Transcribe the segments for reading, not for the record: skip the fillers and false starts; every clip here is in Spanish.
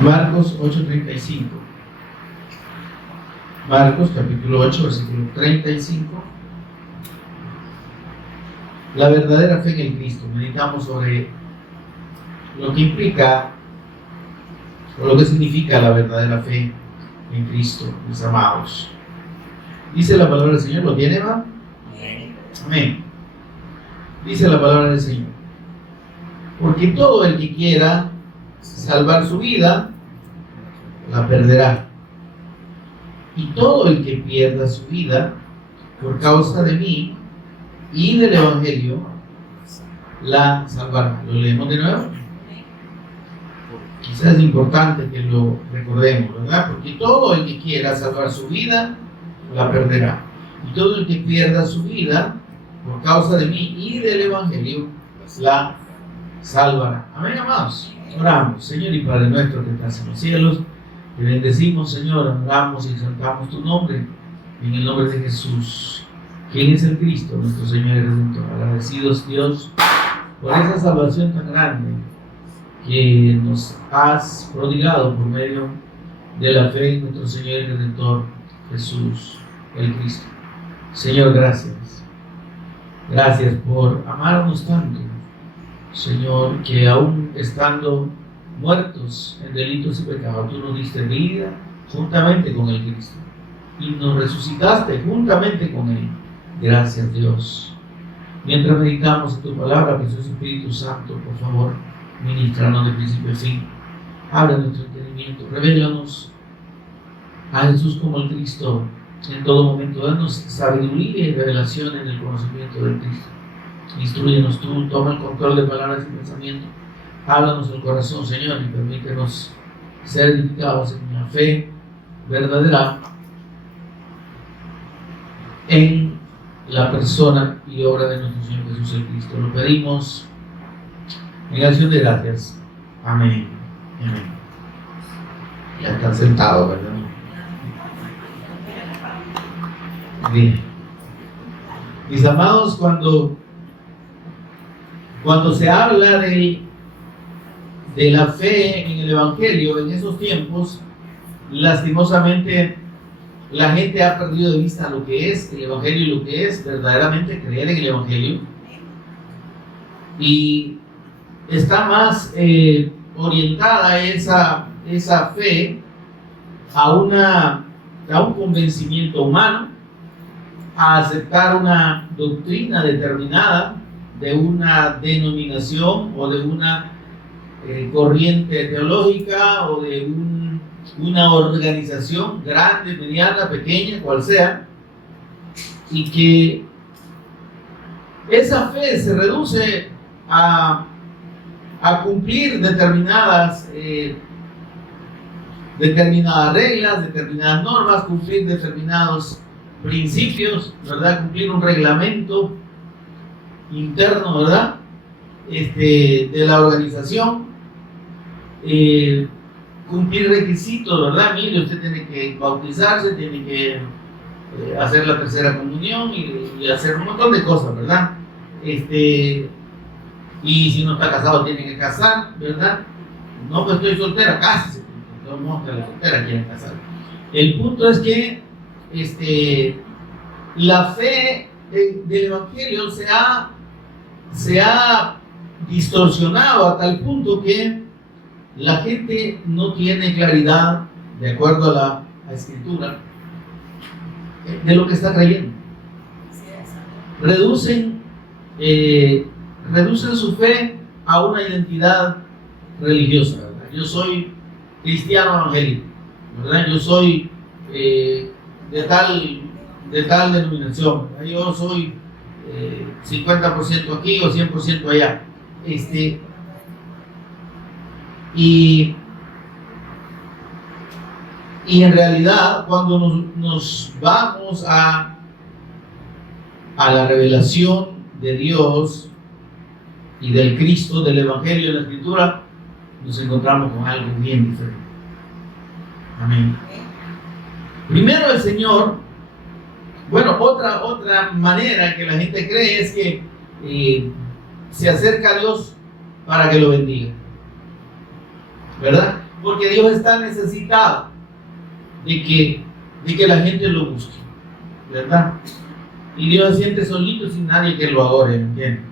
Marcos 8:35. Marcos capítulo 8, versículo 35. La verdadera fe en el Cristo. Meditamos sobre lo que implica o lo que significa la verdadera fe en Cristo, mis amados. Dice la palabra del Señor, ¿lo tiene, va? Amén. Dice la palabra del Señor: porque todo el que quiera salvar su vida, la perderá. Y todo el que pierda su vida por causa de mí y del Evangelio, la salvará. ¿Lo leemos de nuevo? Quizás es importante que lo recordemos, ¿verdad? Porque todo el que quiera salvar su vida, la perderá. Y todo el que pierda su vida por causa de mí y del Evangelio, la salvará. Amén, amados. Oramos. Señor y Padre nuestro que estás en los cielos, te bendecimos, Señor, honramos y exaltamos tu nombre, en el nombre de Jesús, quien es el Cristo, nuestro Señor y Redentor. Agradecidos, Dios, por esa salvación tan grande que nos has prodigado por medio de la fe en nuestro Señor y Redentor, Jesús, el Cristo. Señor, gracias. Gracias por amarnos tanto, Señor, que aún estando muertos en delitos y pecados, tú nos diste vida juntamente con el Cristo y nos resucitaste juntamente con Él. Gracias, Dios. Mientras meditamos en tu palabra, Jesús Espíritu Santo, por favor, ministranos de principio a fin. Abre nuestro entendimiento, revélanos a Jesús como el Cristo en todo momento. Danos sabiduría y revelación en el conocimiento del Cristo. Instrúyenos tú, toma el control de palabras y pensamientos. Háblanos el corazón, Señor, y permítenos ser edificados en la fe verdadera en la persona y obra de nuestro Señor Jesús el Cristo. Lo pedimos en acción de gracias. Amén. Amén. Ya están sentados, ¿verdad? Bien. Mis amados, cuando se habla de la fe en el Evangelio en esos tiempos, lastimosamente la gente ha perdido de vista lo que es el Evangelio y lo que es verdaderamente creer en el Evangelio, y está más orientada esa fe a un convencimiento humano, a aceptar una doctrina determinada de una denominación o de una corriente teológica o de una organización grande, mediana, pequeña, cual sea, y que esa fe se reduce a cumplir determinadas reglas, determinadas normas, cumplir determinados principios, ¿verdad? Cumplir un reglamento interno, ¿verdad? De la organización, cumplir requisitos, ¿verdad? Mire, usted tiene que bautizarse, tiene que hacer la tercera comunión y hacer un montón de cosas, ¿verdad? Y si no está casado, tiene que casar, ¿verdad? No, pues estoy soltera, cásese. Todos modos que la soltera quieren casar. El punto es que la fe del Evangelio se ha distorsionado a tal punto que la gente no tiene claridad, de acuerdo a la Escritura, de lo que está creyendo. Reducen su fe a una identidad religiosa, ¿verdad? Yo soy cristiano evangélico, ¿verdad? Yo soy de tal denominación, ¿verdad? Yo soy 50% aquí o 100% allá. Y en realidad, cuando nos vamos a la revelación de Dios y del Cristo, del Evangelio, de la Escritura, nos encontramos con algo bien diferente. Amén. Primero el Señor, bueno, otra manera que la gente cree es que se acerca a Dios para que lo bendiga, ¿verdad? Porque Dios está necesitado de que la gente lo busque, ¿verdad? Y Dios se siente solito sin nadie que lo adore, ¿entiendes?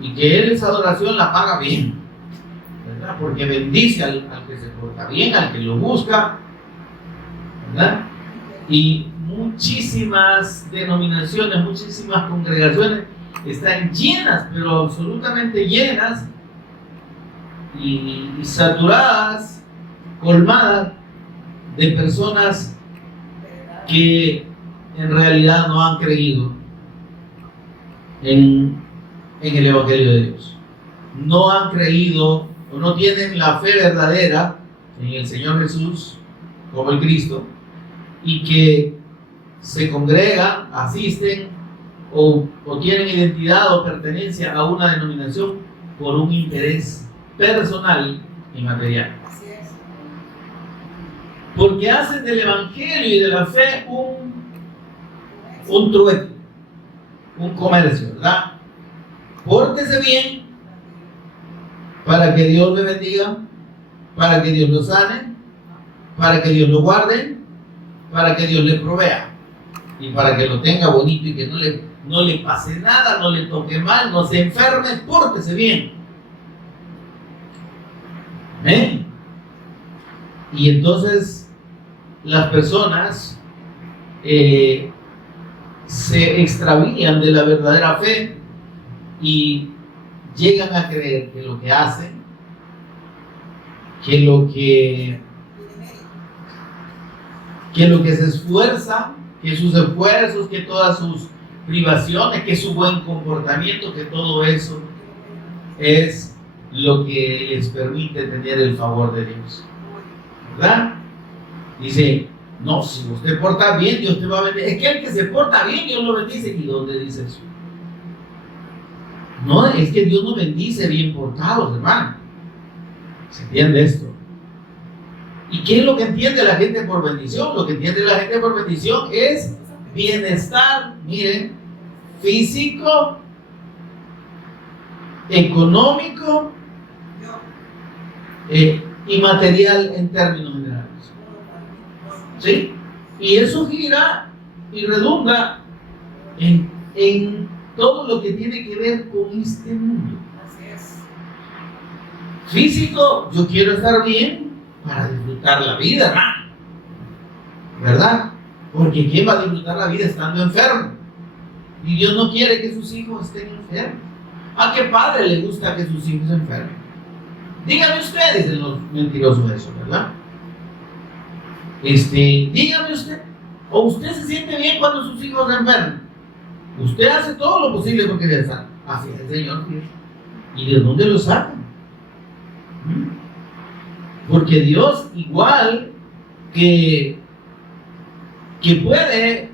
Y que Él esa adoración la paga bien, ¿verdad? Porque bendice al que se porta bien, al que lo busca, ¿verdad? Y muchísimas denominaciones, muchísimas congregaciones están llenas, pero absolutamente llenas y saturadas, colmadas de personas que en realidad no han creído en el Evangelio de Dios. No han creído o no tienen la fe verdadera en el Señor Jesús como el Cristo, y que se congregan, asisten o tienen identidad o pertenencia a una denominación por un interés personal y material. Porque hacen del Evangelio y de la fe un trueque, un comercio, ¿verdad? Pórtese bien para que Dios le bendiga, para que Dios lo sane, para que Dios lo guarde, para que Dios le provea y para que lo tenga bonito y que no le pase nada, no le toque mal, no se enferme. Pórtese bien. ¿Amén? Y entonces las personas se extravían de la verdadera fe y llegan a creer que lo que hacen, que lo que se esfuerza, que sus esfuerzos, que todas sus privaciones, que su buen comportamiento, que todo eso es lo que les permite tener el favor de Dios, ¿verdad? Dice, no, si usted porta bien, Dios te va a bendecir. Es que el que se porta bien, Dios lo bendice. ¿Y dónde dice eso? No, es que Dios nos bendice bien portados, hermano. ¿Se entiende esto? ¿Y qué es lo que entiende la gente por bendición? Lo que entiende la gente por bendición es bienestar, miren, físico, económico y material en términos generales. ¿Sí? Y eso gira y redunda en todo lo que tiene que ver con este mundo. Físico, yo quiero estar bien para disfrutar la vida, hermano, ¿verdad? Porque ¿quién va a disfrutar la vida estando enfermo? Y Dios no quiere que sus hijos estén enfermos. ¿A qué padre le gusta que sus hijos se enfermen? Díganme ustedes, en los mentirosos de eso, ¿verdad? Dígame usted, o usted se siente bien cuando sus hijos se enferman. Usted hace todo lo posible porque les salga. Así es el Señor. ¿Y de dónde lo sacan? Porque Dios, igual que puede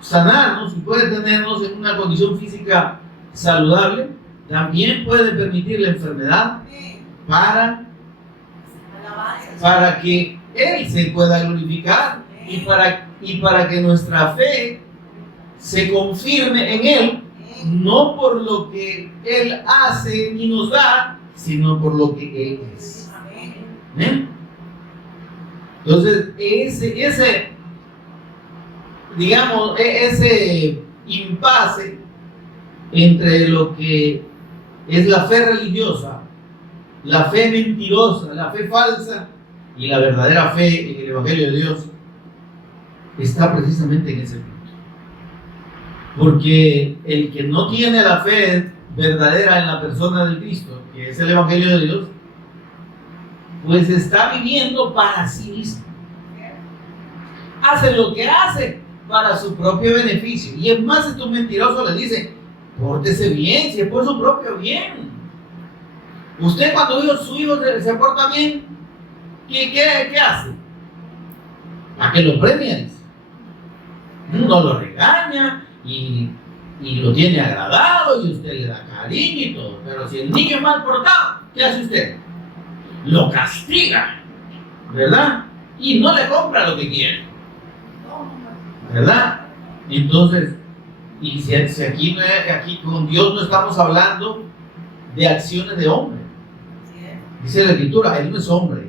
sanarnos y puede tenernos en una condición física saludable, también puede permitir la enfermedad para que Él se pueda glorificar y para que nuestra fe se confirme en Él, no por lo que Él hace ni nos da, sino por lo que Él es. ¿Eh? Entonces, ese impasse entre lo que es la fe religiosa, la fe mentirosa, la fe falsa y la verdadera fe en el Evangelio de Dios, está precisamente en ese punto. Porque el que no tiene la fe verdadera en la persona de Cristo, que es el Evangelio de Dios, pues está viviendo para sí mismo. Hace lo que hace para su propio beneficio. Y es más, estos mentirosos les dicen, pórtese bien, si es por su propio bien. Usted cuando su hijo se porta bien, ¿qué hace? ¿Para que lo premien? No lo regaña y lo tiene agradado y usted le da cariño y todo. Pero si el niño es mal portado, ¿qué hace usted? Lo castiga, ¿verdad? Y no le compra lo que quiere, ¿verdad? Entonces, y si aquí con Dios no estamos hablando de acciones de hombre. Dice la Escritura, Él no es hombre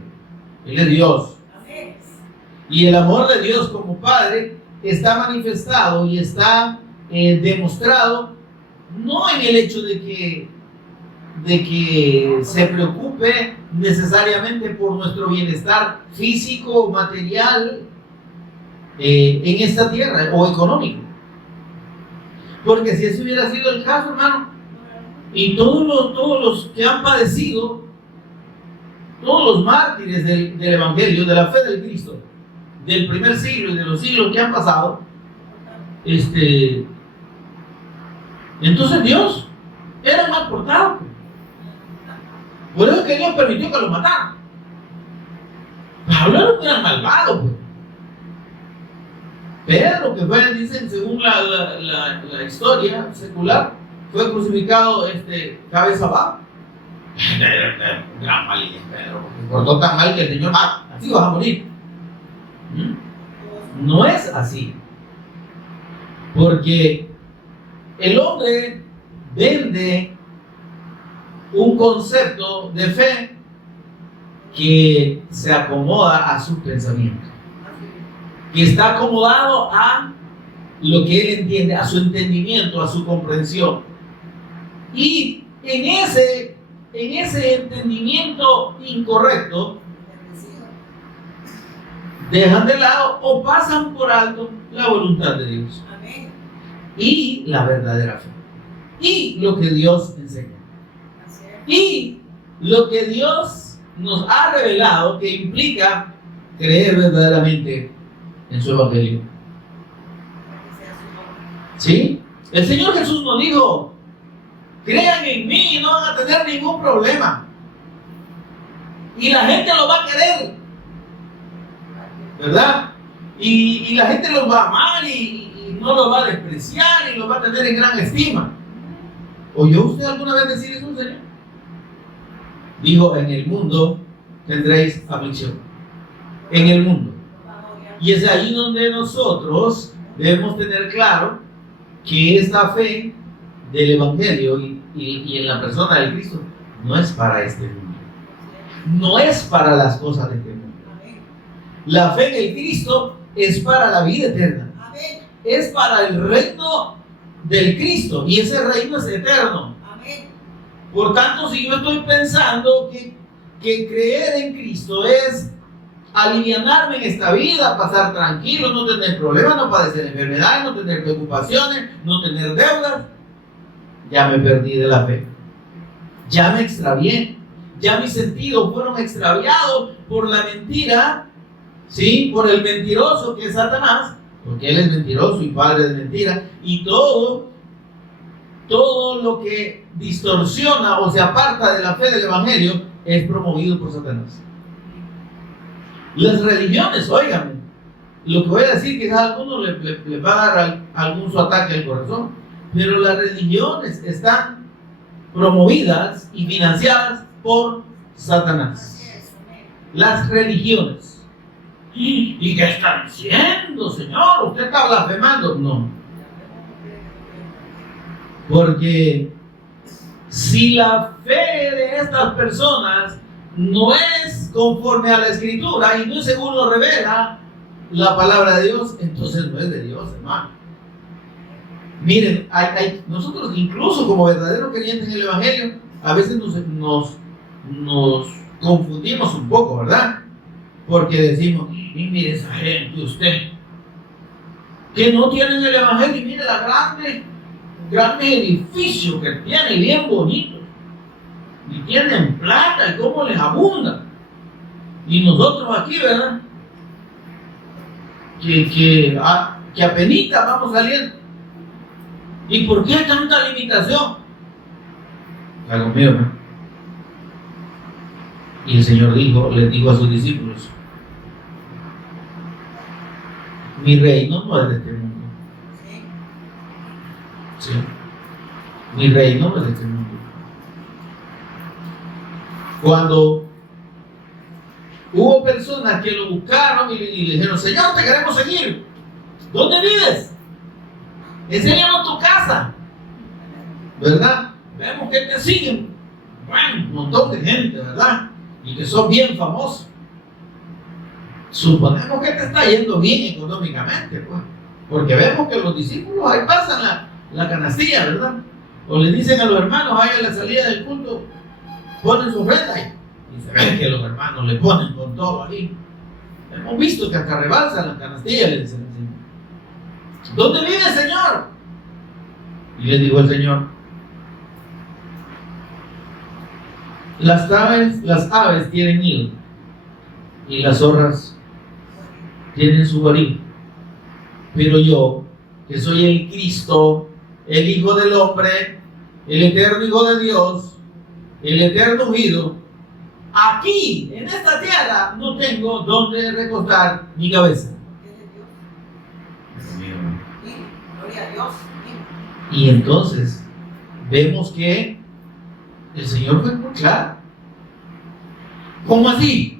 Él es Dios. Y el amor de Dios como Padre está manifestado y está demostrado no en el hecho de que se preocupe necesariamente por nuestro bienestar físico, material, en esta tierra o económico. Porque si ese hubiera sido el caso, hermano, y todos los que han padecido, todos los mártires del Evangelio, de la fe del Cristo, del primer siglo y de los siglos que han pasado, entonces Dios era mal portado. Por eso es que Dios permitió que lo mataran. Pablo era malvado, pues. Pedro, que fue, dicen, según la historia secular, fue crucificado cabeza abajo. Gran mal, Pedro, porque portó tan mal que el Señor, así vas a morir. No es así. Porque el hombre vende un concepto de fe que se acomoda a su pensamiento, que está acomodado a lo que él entiende, a su entendimiento, a su comprensión. Y en ese entendimiento incorrecto, dejan de lado o pasan por alto la voluntad de Dios. Amén. Y la verdadera fe. Y lo que Dios enseña. Y lo que Dios nos ha revelado, que implica creer verdaderamente en su Evangelio. ¿Sí? El Señor Jesús nos dijo: crean en mí y no van a tener ningún problema. Y la gente lo va a querer, ¿verdad? Y la gente los va a amar y no los va a despreciar y los va a tener en gran estima. ¿Oyó usted alguna vez decir eso, Señor? Dijo: en el mundo tendréis aflicción. En el mundo. Y es ahí donde nosotros debemos tener claro que esta fe del Evangelio y en la persona de Cristo no es para este mundo. No es para las cosas de este mundo. La fe en el Cristo es para la vida eterna. Es para el reino del Cristo. Y ese reino es eterno. Por tanto, si yo estoy pensando que creer en Cristo es alivianarme en esta vida, pasar tranquilo, no tener problemas, no padecer enfermedades, no tener preocupaciones, no tener deudas, ya me perdí de la fe. Ya me extravié. Ya mis sentidos fueron extraviados por la mentira, ¿sí? Por el mentiroso que es Satanás, porque él es mentiroso y padre de mentira, y todo lo que distorsiona o se aparta de la fe del Evangelio es promovido por Satanás. Las religiones, óigame, lo que voy a decir quizás a algunos les va a dar algún su ataque al corazón, pero las religiones están promovidas y financiadas por Satanás. Las religiones. ¿Y qué están diciendo, Señor? ¿Usted está blasfemando? No. Porque si la fe de estas personas no es conforme a la Escritura y no es según lo revela la palabra de Dios, entonces no es de Dios, hermano. Miren, nosotros incluso como verdaderos creyentes en el Evangelio, a veces nos confundimos un poco, ¿verdad? Porque decimos: y mire esa gente, usted, que no tienen el Evangelio, y mire la grande edificio que tiene, bien bonito, y tienen plata, y cómo les abunda. Y nosotros aquí, ¿verdad? Que apenita vamos saliendo. ¿Y por qué tanta limitación? Algo mío, ¿no? Y el Señor les dijo a sus discípulos: mi reino no es de este mundo. ¿Sí? Mi reino no es de este mundo. Cuando hubo personas que lo buscaron y le dijeron: Señor, te queremos seguir. ¿Dónde vives? Enséñanos tu casa, ¿verdad? Vemos que te siguen. Bueno, un montón de gente, ¿verdad? Y que son bien famosos. Suponemos que te está yendo bien económicamente, pues, porque vemos que los discípulos ahí pasan la canastilla, ¿verdad? O le dicen a los hermanos, ahí a la salida del culto, ponen su ofrenda ahí. Y se ve que los hermanos le ponen con todo ahí. Hemos visto que hasta rebalsan la canastilla, le dicen así. ¿Dónde vive el Señor? Y le dijo el Señor, las aves tienen nido y las zorras tienen su guarida, pero yo, que soy el Cristo, el Hijo del Hombre, el eterno Hijo de Dios, el eterno ungido, aquí, en esta tierra, no tengo donde recostar mi cabeza. Gloria a Dios. Y entonces vemos que el Señor fue muy claro. ¿Cómo así?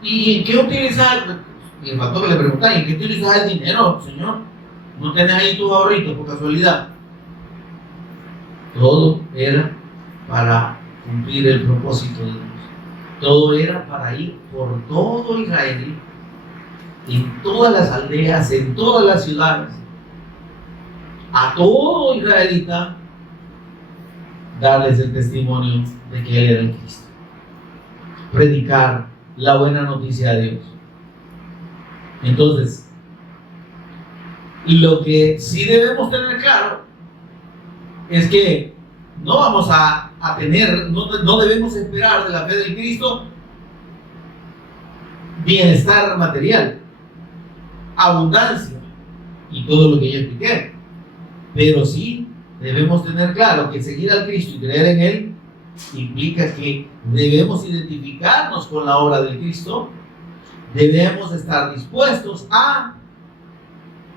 ¿Y en qué utilizar? Y el pastor le preguntaba, ¿en qué utilizas el dinero, Señor? ¿No tenés ahí tus ahorritos por casualidad? Todo era para cumplir el propósito de Dios. Todo era para ir por todo Israel, en todas las aldeas, en todas las ciudades, a todo israelita, darles el testimonio de que Él era el Cristo. Predicar la buena noticia de Dios. Entonces, lo que sí debemos tener claro es que no vamos a tener, no debemos esperar de la fe del Cristo bienestar material, abundancia y todo lo que yo expliqué. Pero sí debemos tener claro que seguir al Cristo y creer en Él implica que debemos identificarnos con la obra del Cristo, debemos estar dispuestos a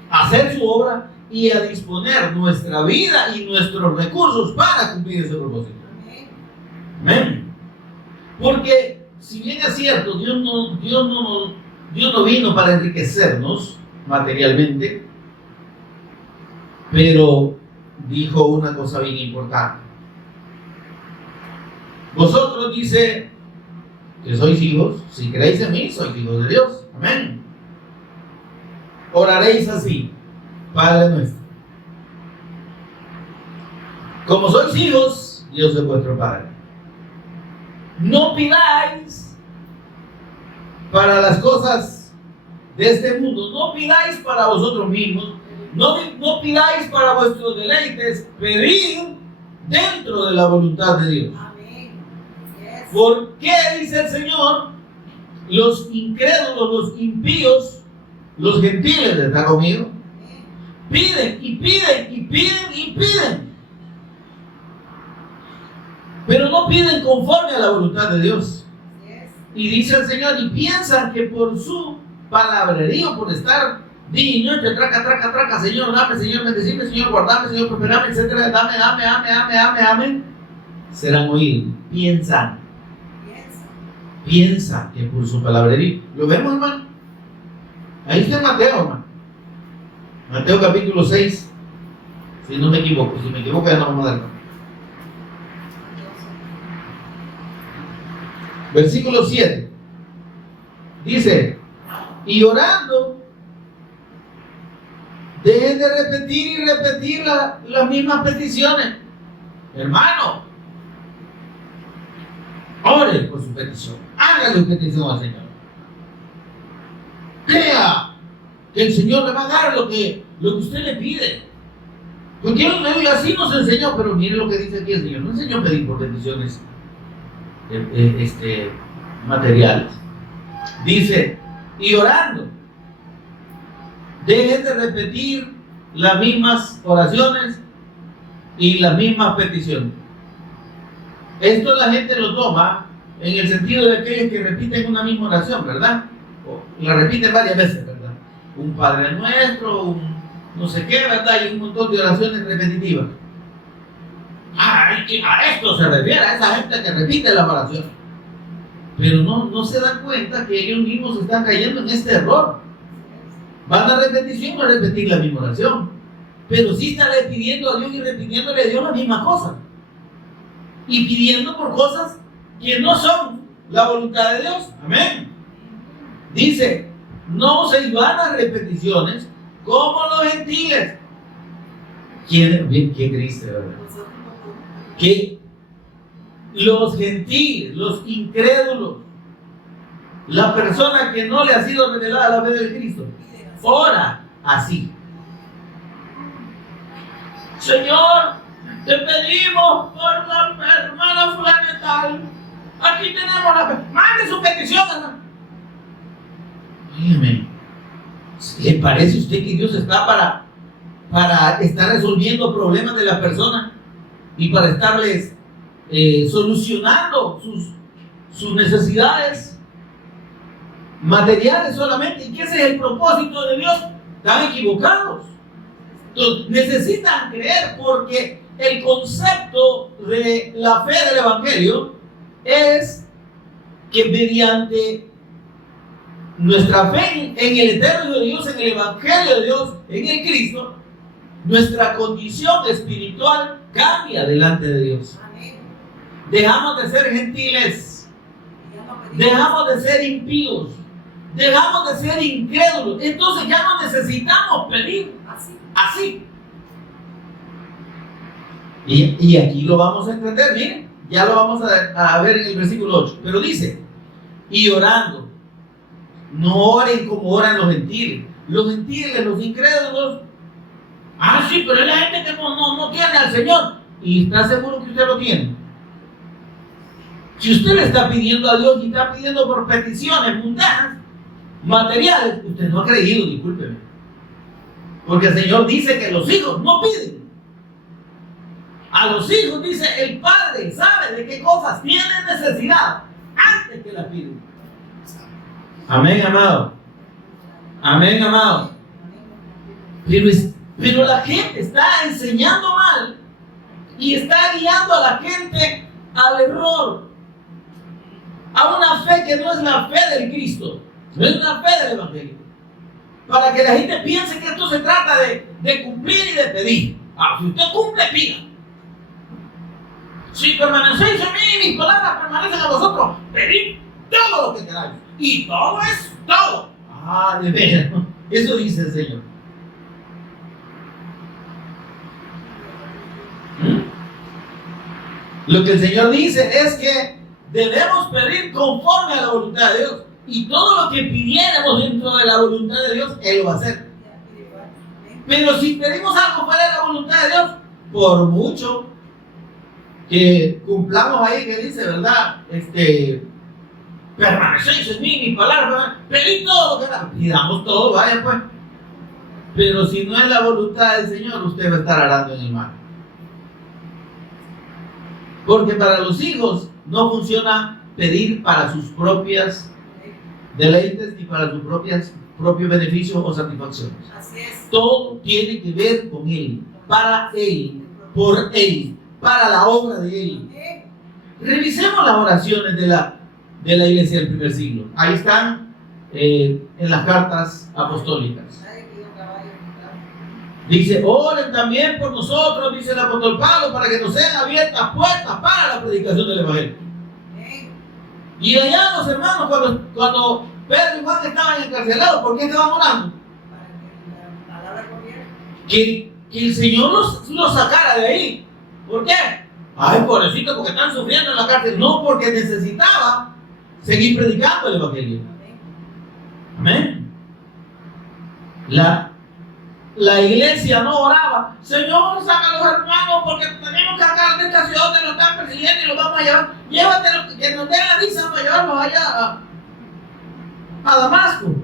hacer su obra y a disponer nuestra vida y nuestros recursos para cumplir ese propósito. Amén. Porque si bien es cierto, Dios no vino para enriquecernos materialmente, pero dijo una cosa bien importante. Vosotros, dice, que sois hijos, si creéis en mí, sois hijos de Dios. Amén. Oraréis así: Padre nuestro. Como sois hijos, Dios es vuestro Padre. No pidáis para las cosas de este mundo, no pidáis para vosotros mismos, no pidáis para vuestros deleites, pedid dentro de la voluntad de Dios. Amén. Yes. ¿Por qué, dice el Señor, los incrédulos, los impíos, los gentiles, ¿está conmigo? Piden y piden y piden y piden, pero no piden conforme a la voluntad de Dios. Yes. Y dice el Señor, y piensan que por su palabrerío, por estar día y noche, traca, Señor, dame, Señor, bendecime, Señor, guardame, Señor, prosperame, etcétera, dame, serán oídos. Piensa que por su palabrería. ¿Lo vemos, hermano? Ahí está Mateo, hermano. Mateo capítulo 6, si no me equivoco. Si me equivoco ya no vamos a dar. Versículo 7. Dice, y orando, dejen de repetir y repetir las mismas peticiones. Hermano, ore por su petición. Hágale petición al Señor. Crea que el Señor le va a dar lo que usted le pide. Porque Él así nos enseñó, pero mire lo que dice aquí el Señor. No enseñó a pedir por peticiones materiales. Dice, y orando, dejen de repetir las mismas oraciones y las mismas peticiones. Esto la gente lo toma en el sentido de aquellos que repiten una misma oración, ¿verdad? O la repiten varias veces, ¿verdad? Un Padre Nuestro, un no sé qué, ¿verdad? Y un montón de oraciones repetitivas. A esto se refiere, a esa gente que repite las oraciones. Pero no se dan cuenta que ellos mismos están cayendo en este error. Van a repetición a repetir la misma oración, pero sí están pidiendo a Dios y repitiéndole a Dios la misma cosa. Y pidiendo por cosas que no son la voluntad de Dios. Amén. Dice, no uséis vanas repeticiones como los gentiles. Qué triste, ¿verdad? Que los gentiles, los incrédulos, la persona que no le ha sido revelada la fe de Cristo, ora así. Señor, te pedimos por la hermana fulana y tal. Aquí tenemos la fe. Mande su petición, hermano. Óyeme, ¿le parece a usted que Dios está para estar resolviendo problemas de la persona y para estarles solucionando sus necesidades materiales solamente? ¿Y que ese es el propósito de Dios? Están equivocados. Entonces, necesitan creer, porque el concepto de la fe del Evangelio es que mediante nuestra fe en el eterno de Dios, en el Evangelio de Dios, en el Cristo, nuestra condición espiritual cambia delante de Dios. Dejamos de ser gentiles, dejamos de ser impíos, dejamos de ser incrédulos. Entonces ya no necesitamos pedir así. Y aquí lo vamos a entender, miren, ya lo vamos a ver en el versículo 8. Pero dice, y orando, no oren como oran los gentiles. Los gentiles, los incrédulos, sí, pero es la gente que no tiene al Señor. ¿Y está seguro que usted lo tiene? Si usted le está pidiendo a Dios y está pidiendo por peticiones mundanas, materiales, usted no ha creído, discúlpeme. Porque el Señor dice que los hijos no piden. A los hijos, dice, el padre sabe de qué cosas tienen necesidad antes que las piden. Amén, amado. Amén, amado. Pero la gente está enseñando mal y está guiando a la gente al error, a una fe que no es la fe del Cristo, no es una fe del Evangelio, para que la gente piense que esto se trata de cumplir y de pedir. Si usted cumple, pida. Si permanecéis en mí, mis palabras permanecen a vosotros, pedid todo lo que queráis. Y todo es todo. De veras, eso dice el Señor. Lo que el Señor dice es que debemos pedir conforme a la voluntad de Dios. Y todo lo que pidiéramos dentro de la voluntad de Dios, Él lo va a hacer. Pero si pedimos algo fuera de la voluntad de Dios, por mucho que cumplamos ahí, que dice, ¿verdad? Permanecéis en mí, mis palabras, pedid todo lo que da. Pidamos todo, vaya pues. Pero si no es la voluntad del Señor, usted va a estar arando en el mar. Porque para los hijos no funciona pedir para sus propias deleites ni para sus propios beneficios o satisfacciones. Así es. Todo tiene que ver con Él, para Él, por Él, para la obra de Él. Revisemos las oraciones de la iglesia del primer siglo. Ahí están en las cartas apostólicas. Dice, oren también por nosotros, dice el apóstol Pablo, para que nos sean abiertas puertas para la predicación del Evangelio. Y allá los hermanos, cuando Pedro y Juan estaban encarcelados, ¿por qué estaban orando? Que el Señor los sacara de ahí. ¿Por qué? Pobrecito, porque están sufriendo en la cárcel. No, porque necesitaba seguir predicando el Evangelio. Amén. La iglesia no oraba, Señor, saca a los hermanos porque tenemos que sacar de esta ciudad donde nos están persiguiendo y los vamos a llevar. Llévatelos, que nos den la visa para llevarlos allá a Damasco.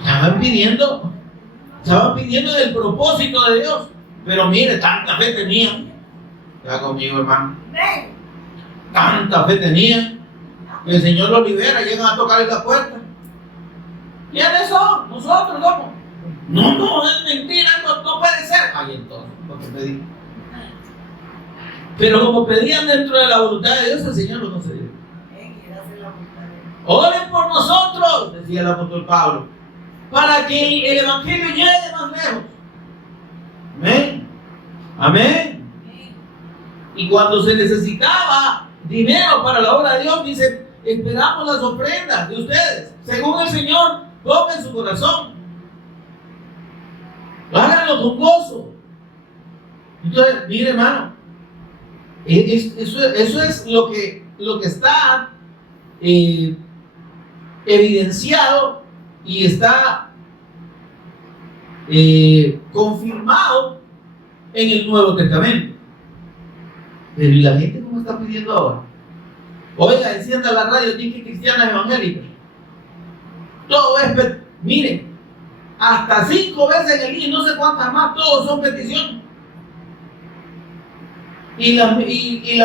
Estaban pidiendo el propósito de Dios. Pero mire, tanta fe tenían. Ya conmigo, hermano. Tanta fe tenían que el Señor los libera, llegan a tocarle la puerta. ¿Quiénes son? Nosotros somos. No, es mentira, no puede ser. Entonces, porque pedí. Pero como pedían dentro de la voluntad de Dios, el Señor lo concedió. Oren por nosotros, decía el apóstol Pablo, para que el Evangelio llegue más lejos. Amén. Amén. Y cuando se necesitaba dinero para la obra de Dios. Dice, esperamos las ofrendas de ustedes, según el Señor ponga en su corazón. Háganlo con gozo. Entonces, mire, hermano, eso es lo que está evidenciado y está confirmado en el Nuevo Testamento. Pero ¿y la gente cómo está pidiendo ahora? Oiga, encienda la radio, dije cristianas evangélicas. Todo es, miren, hasta 5 veces en el día, no sé cuántas más, todos son peticiones. Y la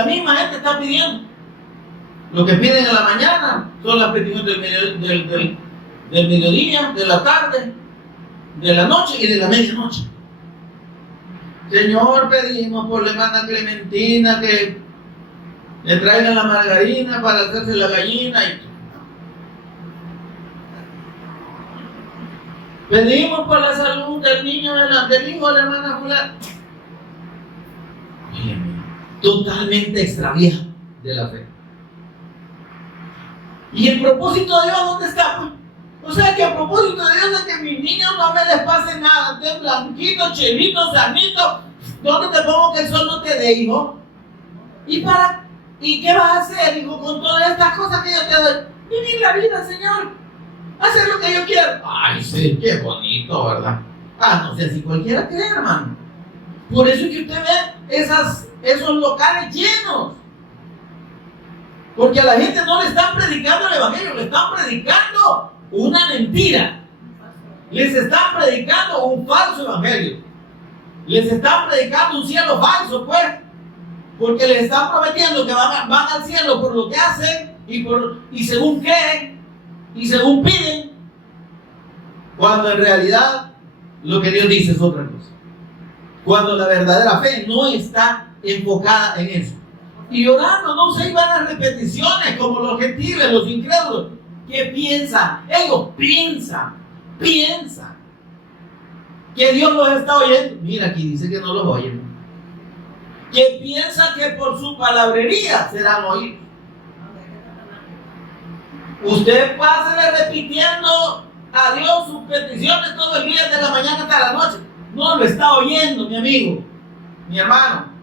misma gente está pidiendo. Lo que piden en la mañana son las peticiones del mediodía, de la tarde, de la noche y de la medianoche. Señor, pedimos por la hermana Clementina que le traigan la margarina para hacerse la gallina. Pedimos por la salud del niño, del hijo de la hermana fulana. Totalmente extraviado de la fe. ¿Y el propósito de Dios dónde está? Pues? O sea que el propósito de Dios es que mis niños no me les pase nada, estén blanquitos, chelitos, sanitos. ¿Dónde te pongo que el sol no te dé, hijo? ¿Y qué vas a hacer, hijo, con todas estas cosas que yo te doy? Vivir la vida, Señor. Hacer lo que yo quiero. Ay, sí, qué bonito, ¿verdad? No sé si cualquiera cree, hermano. Por eso es que usted ve esos locales llenos. Porque a la gente no le están predicando el evangelio, le están predicando una mentira. Les están predicando un falso evangelio. Les están predicando un cielo falso, pues. Porque les están prometiendo que van al cielo por lo que hacen y según creen y según piden. Cuando en realidad lo que Dios dice es otra cosa. Cuando la verdadera fe no está enfocada en eso. Y orando no se iban a repeticiones como los gentiles, los incrédulos, que piensan, ellos piensan que Dios los está oyendo. Mira, aquí dice que no los oyen. Que piensan que por su palabrería serán oídos. Usted pásale repitiendo a Dios sus peticiones todo el día, desde la mañana hasta la noche. No lo está oyendo, mi amigo, mi hermano.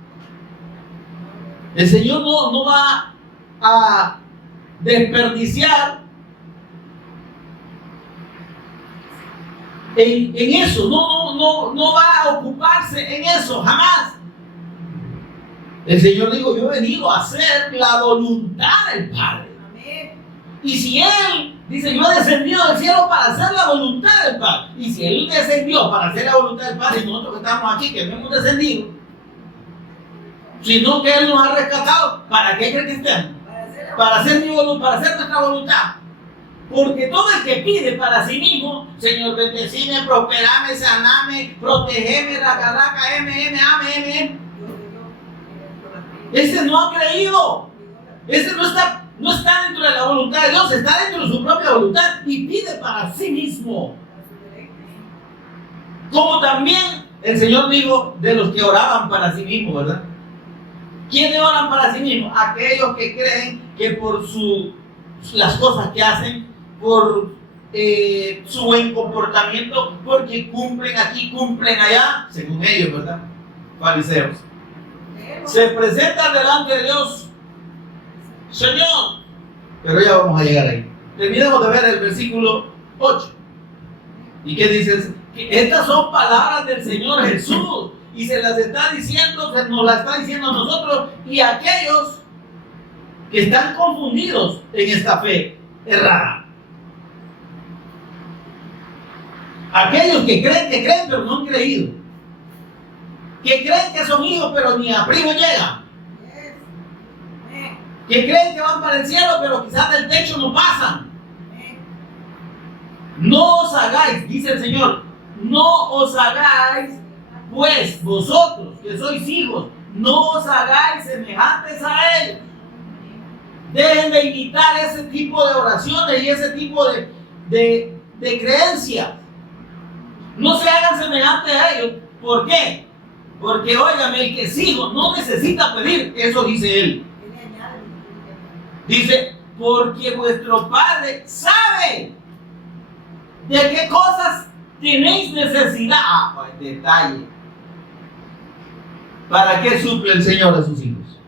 El Señor no va a desperdiciar en eso, no va a ocuparse en eso, jamás. El Señor dijo, yo he venido a hacer la voluntad del Padre. Amén. Y si Él dice, yo he descendido del cielo para hacer la voluntad del Padre, y si Él descendió para hacer la voluntad del Padre, y nosotros que estamos aquí, que no hemos descendido, sino que Él nos ha rescatado, ¿para qué creen que estemos? Para hacer mi voluntad, para hacer nuestra voluntad. Porque todo el que pide para sí mismo, Señor, bendecime, prosperame, saname, protegeme, racaraca, ame, ese no ha creído. Ese no está dentro de la voluntad de Dios, está dentro de su propia voluntad y pide para sí mismo. Como también el Señor dijo de los que oraban para sí mismos, ¿verdad? ¿Quiénes oran para sí mismos? Aquellos que creen que por las cosas que hacen, por su buen comportamiento, porque cumplen aquí, cumplen allá, según ellos, ¿verdad? Fariseos. Se presentan delante de Dios, Señor. Pero ya vamos a llegar ahí. Terminemos de ver el versículo 8. ¿Y qué dice? Estas son palabras del Señor Jesús. Y se las está diciendo, nos las está diciendo a nosotros y a aquellos que están confundidos en esta fe errada. Aquellos que creen, pero no han creído. Que creen que son hijos, pero ni a primo llegan. Que creen que van para el cielo, pero quizás del techo no pasan. No os hagáis, dice el Señor, no os hagáis, pues vosotros que sois hijos, no os hagáis semejantes a ellos. Dejen de imitar ese tipo de oraciones y ese tipo de creencias. No se hagan semejantes a ellos. ¿Por qué? Porque, óigame, el que es hijo no necesita pedir. Eso dice él. Dice, porque vuestro Padre sabe de qué cosas tenéis necesidad. Pues detalle. ¿Para qué suple el Señor a sus hijos?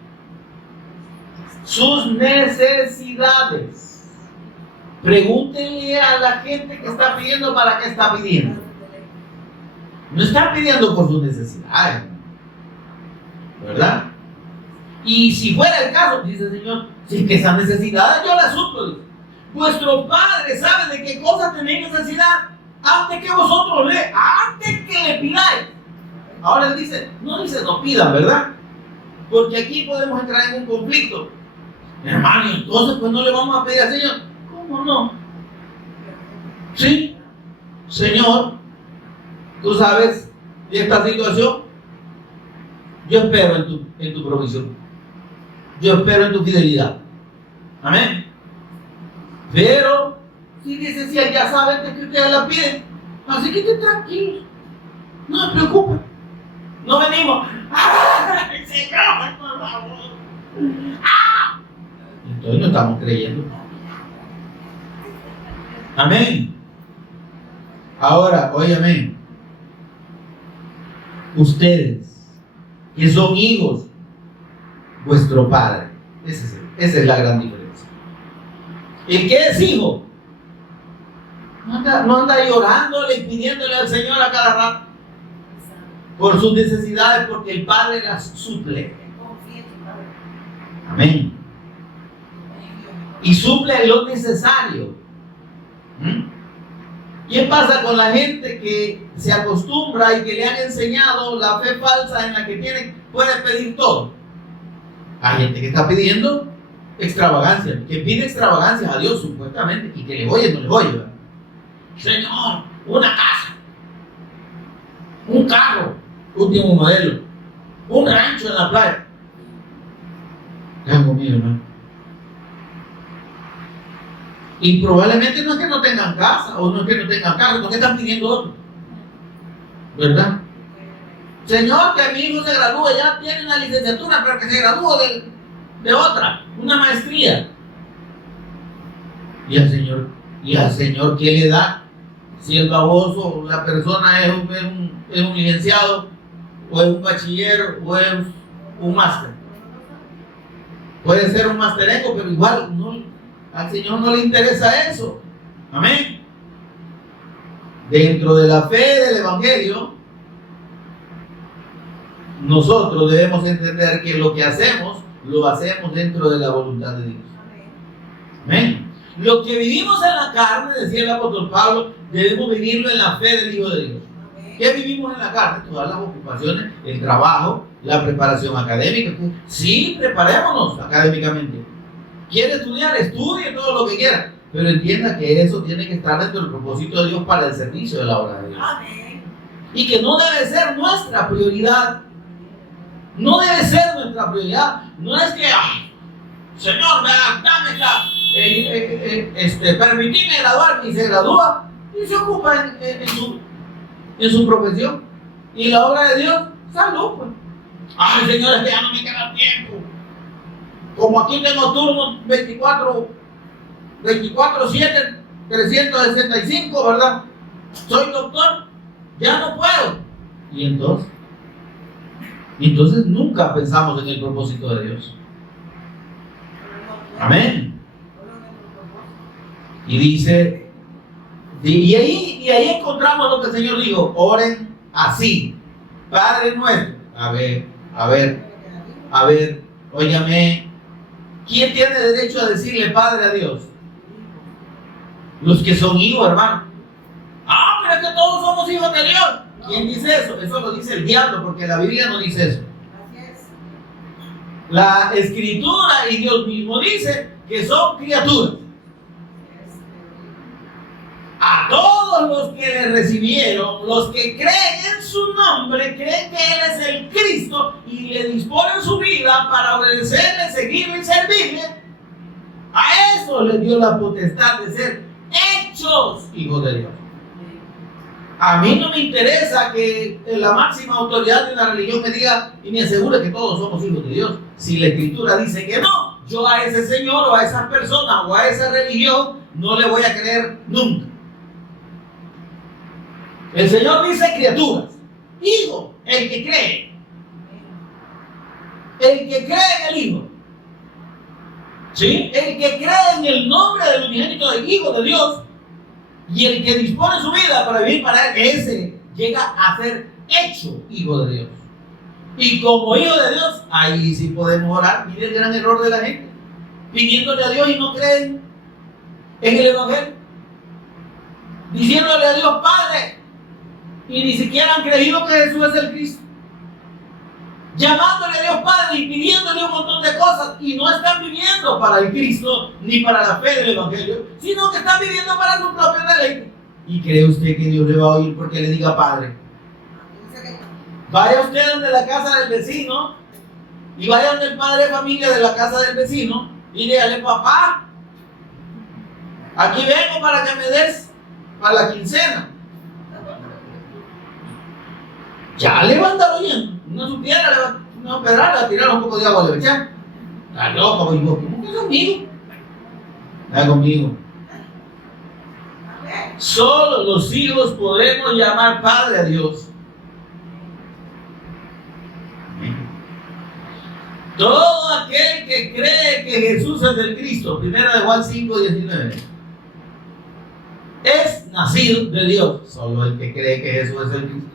Sus necesidades. Pregúntenle a la gente que está pidiendo para qué está pidiendo. No está pidiendo por sus necesidades, ¿verdad? Y si fuera el caso, dice el Señor, si es que esas necesidades yo las suplo. Dice. Vuestro Padre sabe de qué cosas tenéis necesidad antes que vosotros antes que le pidáis. Ahora él dice, no pidan, ¿verdad? Porque aquí podemos entrar en un conflicto. Hermano, entonces pues no le vamos a pedir al Señor. ¿Cómo no? Sí, Señor, tú sabes de esta situación. Yo espero en tu provisión. Yo espero en tu fidelidad. Amén. Pero, si dice, si él ya sabe que ustedes la piden, así que estén tranquilos. No se preocupen. No venimos. ¡Ay, Señor, por favor! ¡Ah! Entonces no estamos creyendo. Amén. Ahora, óyeme. Ustedes, que son hijos, vuestro Padre. Esa es la gran diferencia. El que es hijo, no anda llorándole y pidiéndole al Señor a cada rato por sus necesidades, porque el Padre las suple. Amén. Y suple lo necesario. ¿Qué pasa con la gente que se acostumbra y que le han enseñado la fe falsa en la que puede pedir todo? Hay gente que está pidiendo extravagancia, que pide extravagancias a Dios supuestamente, y que le oye, no le oye, ¿verdad? Señor, una casa, un carro, último modelo, un rancho en la playa. Algo mío, ¿no? Y probablemente no es que no tengan casa, o no es que no tengan carro, no es que están pidiendo otro, ¿verdad? Señor, que mi hijo se gradúe, ya tiene una licenciatura, pero que se gradúe de otra, una maestría. ¿Y al Señor qué le da? Si el baboso, la persona es un licenciado, o es un bachiller, o es un máster. Puede ser un masterengo, pero igual al Señor no le interesa eso. Amén. Dentro de la fe del Evangelio, nosotros debemos entender que lo que hacemos, lo hacemos dentro de la voluntad de Dios. Amén. Lo que vivimos en la carne, decía el apóstol Pablo, debemos vivirlo en la fe del Hijo de Dios. ¿Qué vivimos en la carne? Todas las ocupaciones, el trabajo, la preparación académica. Sí, preparémonos académicamente. ¿Quiere estudiar? Estudie todo lo que quiera. Pero entienda que eso tiene que estar dentro del propósito de Dios para el servicio de la obra de Dios. Amén. Y que no debe ser nuestra prioridad. No debe ser nuestra prioridad. No es que, Señor, dame permitime graduarme, y se gradúa y se ocupa en su profesión. Y la obra de Dios, salud, pues. Ay, Señor, es que ya no me queda tiempo. Como aquí tengo turnos 24/7, 365, ¿verdad? Soy doctor, ya no puedo. Y entonces nunca pensamos en el propósito de Dios. Amén. Y dice, y ahí encontramos lo que el Señor dijo: oren así, Padre nuestro. A ver, óigame. ¿Quién tiene derecho a decirle Padre a Dios? Los que son hijos, hermano. Pero es que todos somos hijos de Dios. ¿Quién dice eso? Eso lo dice el diablo, porque la Biblia no dice eso. La Escritura y Dios mismo dice que son criaturas. A todos los que le recibieron, los que creen en su nombre, creen que Él es el Cristo y le disponen su vida para obedecerle, seguirle y servirle, a eso les dio la potestad de ser hechos hijos de Dios. A mí no me interesa que la máxima autoridad de una religión me diga y me asegure que todos somos hijos de Dios. Si la Escritura dice que no, yo a ese señor o a esa persona o a esa religión no le voy a creer nunca. El Señor dice criaturas, hijo, el que cree. El que cree en el Hijo. ¿Sí? El que cree en el nombre del unigénito del Hijo de Dios y el que dispone su vida para vivir para Él, ese llega a ser hecho hijo de Dios. Y como hijo de Dios, ahí sí podemos orar. Mire el gran error de la gente, pidiéndole a Dios y no creen en el Evangelio, diciéndole a Dios Padre y ni siquiera han creído que Jesús es el Cristo, llamándole a Dios Padre y pidiéndole un montón de cosas, y no están viviendo para el Cristo ni para la fe del Evangelio, sino que están viviendo para su propio deleite. ¿Y cree usted que Dios le va a oír porque le diga Padre? Vaya usted donde la casa del vecino y vaya donde el padre de familia de la casa del vecino y dígale: papá, aquí vengo para que me des para la quincena. Ya le va a andar oyendo. No supiera, no pedrarla, a tirar un poco de agua, le echar. Está loco, y vos, ¿cómo que es conmigo? Está conmigo. Solo los hijos podemos llamar Padre a Dios. Todo aquel que cree que Jesús es el Cristo, 1 Juan 5:19, es nacido de Dios. Solo el que cree que Jesús es el Cristo.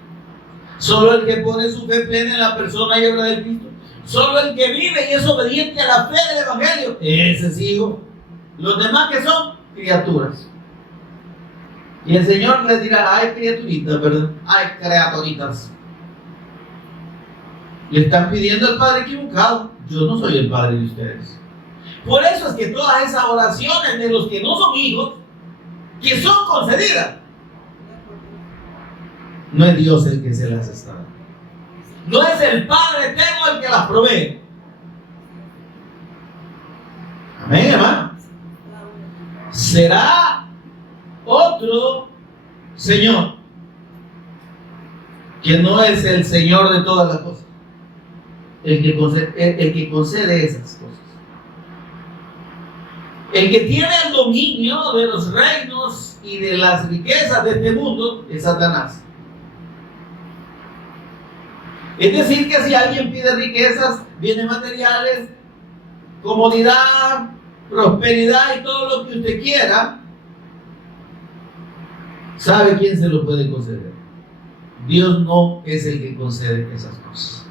Solo el que pone su fe plena en la persona y obra del Cristo. Solo el que vive y es obediente a la fe del Evangelio, ese es hijo. Los demás que son criaturas. Y el Señor les dirá: ay, criaturitas, perdón, ay, criaturitas. Le están pidiendo al Padre equivocado. Yo no soy el Padre de ustedes. Por eso es que todas esas oraciones de los que no son hijos, que son concedidas, no es Dios el que se las está dando. No es el Padre eterno el que las provee. Amén, hermano. Será otro Señor, que no es el Señor de todas las cosas, el que concede esas cosas. El que tiene el dominio de los reinos y de las riquezas de este mundo es Satanás. Es decir, que si alguien pide riquezas, bienes materiales, comodidad, prosperidad y todo lo que usted quiera, ¿sabe quién se lo puede conceder? Dios no es el que concede esas cosas.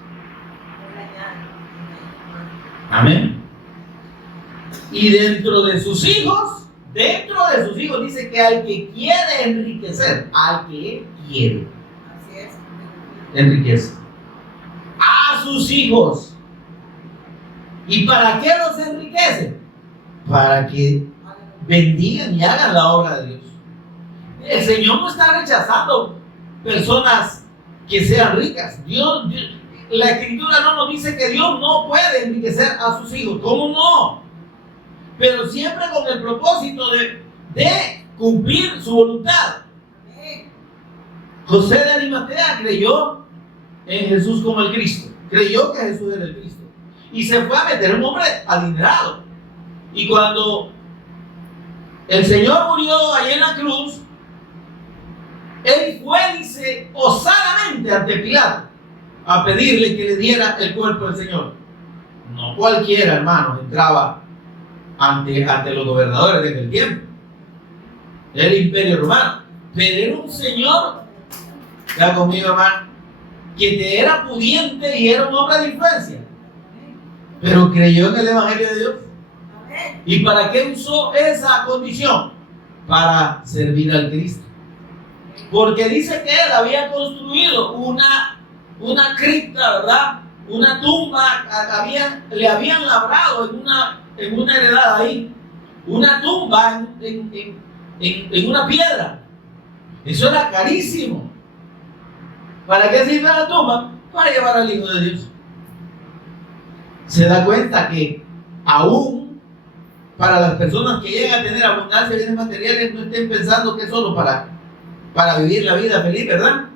Amén. Y dentro de sus hijos dice que al que quiere enriquecer, al que quiere enriquecer a sus hijos. ¿Y para qué los enriquece? Para que bendigan y hagan la obra de Dios. El Señor no está rechazando personas que sean ricas. Dios, la Escritura no nos dice que Dios no puede enriquecer a sus hijos. ¿Cómo no? Pero siempre con el propósito de cumplir su voluntad. José de Arimatea creyó en Jesús como el Cristo. Creyó que Jesús era el Cristo. Y se fue a meter, un hombre adinerado. Y cuando el Señor murió allí en la cruz, él fue, dice, osadamente ante Pilato a pedirle que le diera el cuerpo del Señor. No cualquiera, hermano, entraba ante los gobernadores de aquel tiempo, del imperio romano. Pero era un señor, ya conmigo, hermano, que era pudiente y era un hombre de influencia, pero creyó en el Evangelio de Dios. ¿Y para qué usó esa condición? Para servir al Cristo. Porque dice que él había construido una cripta, ¿verdad? Una tumba, le habían labrado en una heredad ahí, una tumba en una piedra. Eso era carísimo. ¿Para qué sirve la tumba? Para llevar al Hijo de Dios. Se da cuenta que aún para las personas que llegan a tener abundancia de bienes materiales, no estén pensando que es solo para vivir la vida feliz, ¿verdad?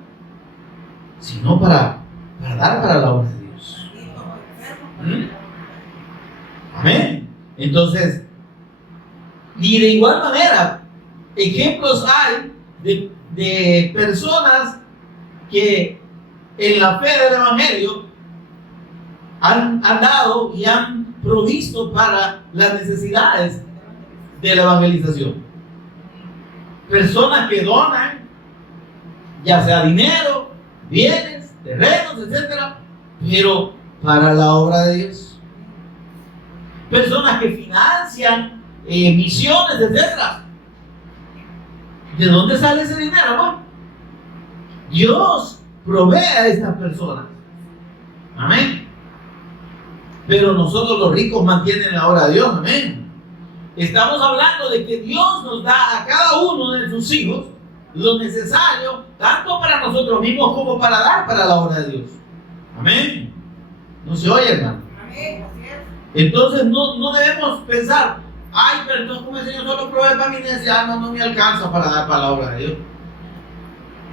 Sino para dar para la obra de Dios. ¿Mm? Amén. Entonces, y de igual manera, ejemplos hay de personas que en la fe del Evangelio han dado y han provisto para las necesidades de la evangelización. Personas que donan, ya sea dinero, bienes, terrenos, etcétera, pero para la obra de Dios. Personas que financian misiones, etcétera. ¿De dónde sale ese dinero, amor? Dios provee a estas personas. Amén. Pero nosotros los ricos mantienen la obra de Dios. Amén. Estamos hablando de que Dios nos da a cada uno de sus hijos lo necesario, tanto para nosotros mismos como para dar para la obra de Dios. Amén. ¿No se oye, hermano? Amén, así es. Entonces no debemos pensar, ay, pero entonces como el Señor solo provee para mi necesidad, no me alcanza para dar para la obra de Dios.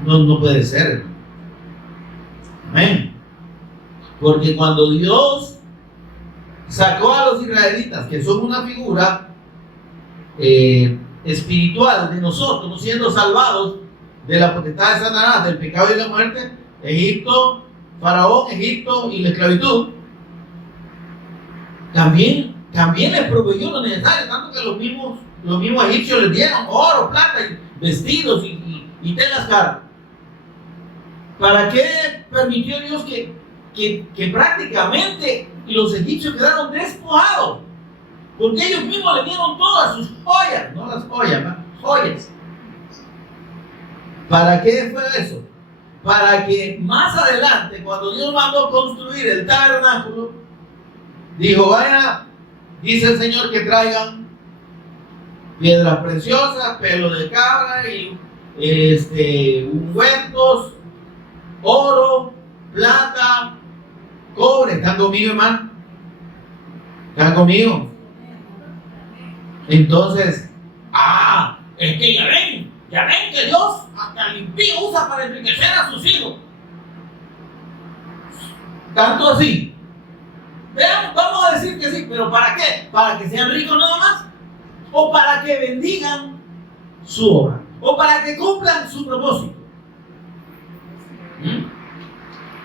No puede ser, hermano. Amén. Porque cuando Dios sacó a los israelitas, que son una figura espiritual de nosotros, siendo salvados de la potestad de Satanás, del pecado y de la muerte, Egipto, Faraón, Egipto y la esclavitud, también les proveyó lo necesario, tanto que los mismos egipcios les dieron oro, plata, vestidos y telas caras. ¿Para qué permitió Dios que prácticamente los egipcios quedaron despojados? Porque ellos mismos le dieron todas sus joyas, no las joyas, joyas. ¿Para qué fue eso? Para que más adelante, cuando Dios mandó construir el tabernáculo, dijo, vaya, dice el Señor que traigan piedras preciosas, pelo de cabra y ungüentos, oro, plata, cobre. ¿Están conmigo, hermano? ¿Están conmigo? Entonces, es que ya ven que Dios hasta el impío usa para enriquecer a sus hijos. Tanto así. Vean, vamos a decir que sí, pero ¿para qué? ¿Para que sean ricos nada más? ¿O para que bendigan su obra? ¿O para que cumplan su propósito?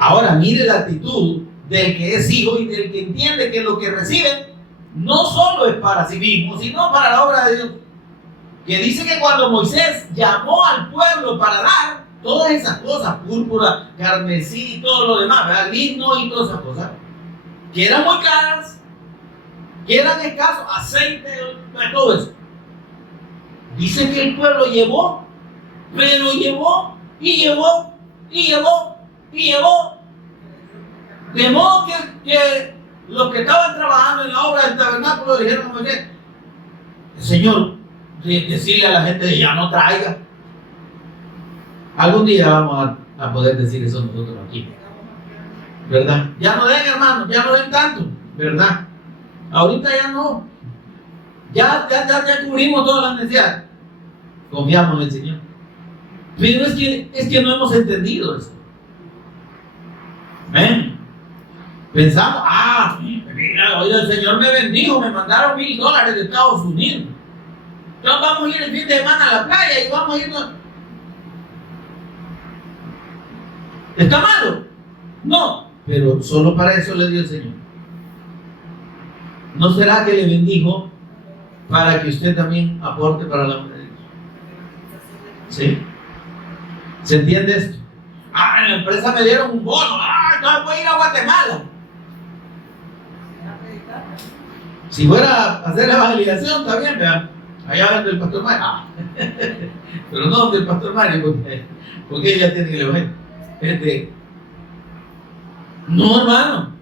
Ahora mire la actitud del que es hijo y del que entiende que lo que recibe no solo es para sí mismo, sino para la obra de Dios. Que dice que cuando Moisés llamó al pueblo para dar todas esas cosas, púrpura, carmesí y todo lo demás, ¿verdad? Lino y todas esas cosas, que eran muy caras, que eran escasos, aceite, todo eso. Dice que el pueblo llevó, pero llevó y llevó y llevó y llevó. De modo que los que estaban trabajando en la obra del tabernáculo dijeron a Moisés, Señor, decirle a la gente que ya no traiga. Algún día vamos a poder decir eso nosotros aquí, ¿verdad? Ya no den, hermano, ya no den tanto, ¿verdad? Ahorita ya no. Ya cubrimos todas las necesidades. Confiamos en el Señor. Pero es que no hemos entendido eso. ¿Ven? Pensamos, mira, oye, el Señor me bendijo, me mandaron $1,000 de Estados Unidos. Entonces vamos a ir el fin de semana a la playa y vamos a ir. ¿Está malo? No, pero solo para eso le dio el Señor. ¿No será que le bendijo para que usted también aporte para la obra de Dios? ¿Sí? ¿Se entiende esto? En la empresa me dieron un bono. Entonces voy a ir a Guatemala. Si fuera a hacer la evangelización, está bien, vean. Allá donde el pastor Mario. Pero no donde el pastor Mario, porque ella tiene que levantar. No, hermano.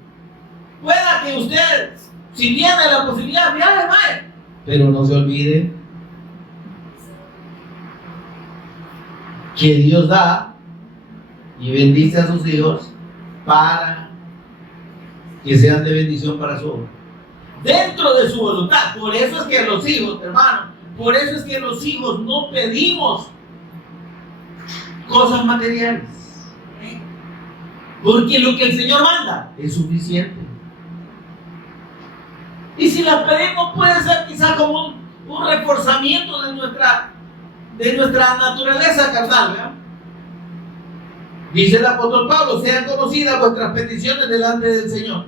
Pueda que usted, si tiene la posibilidad, viaje, vaya. Pero no se olvide que Dios da y bendice a sus hijos para que sean de bendición para su obra. Dentro de su voluntad. Por eso es que los hijos, hermano, por eso es que los hijos no pedimos cosas materiales. Porque lo que el Señor manda es suficiente. Y si las pedimos puede ser quizás como un reforzamiento de nuestra naturaleza carnal, ¿verdad? Dice el apóstol Pablo, sean conocidas vuestras peticiones delante del Señor.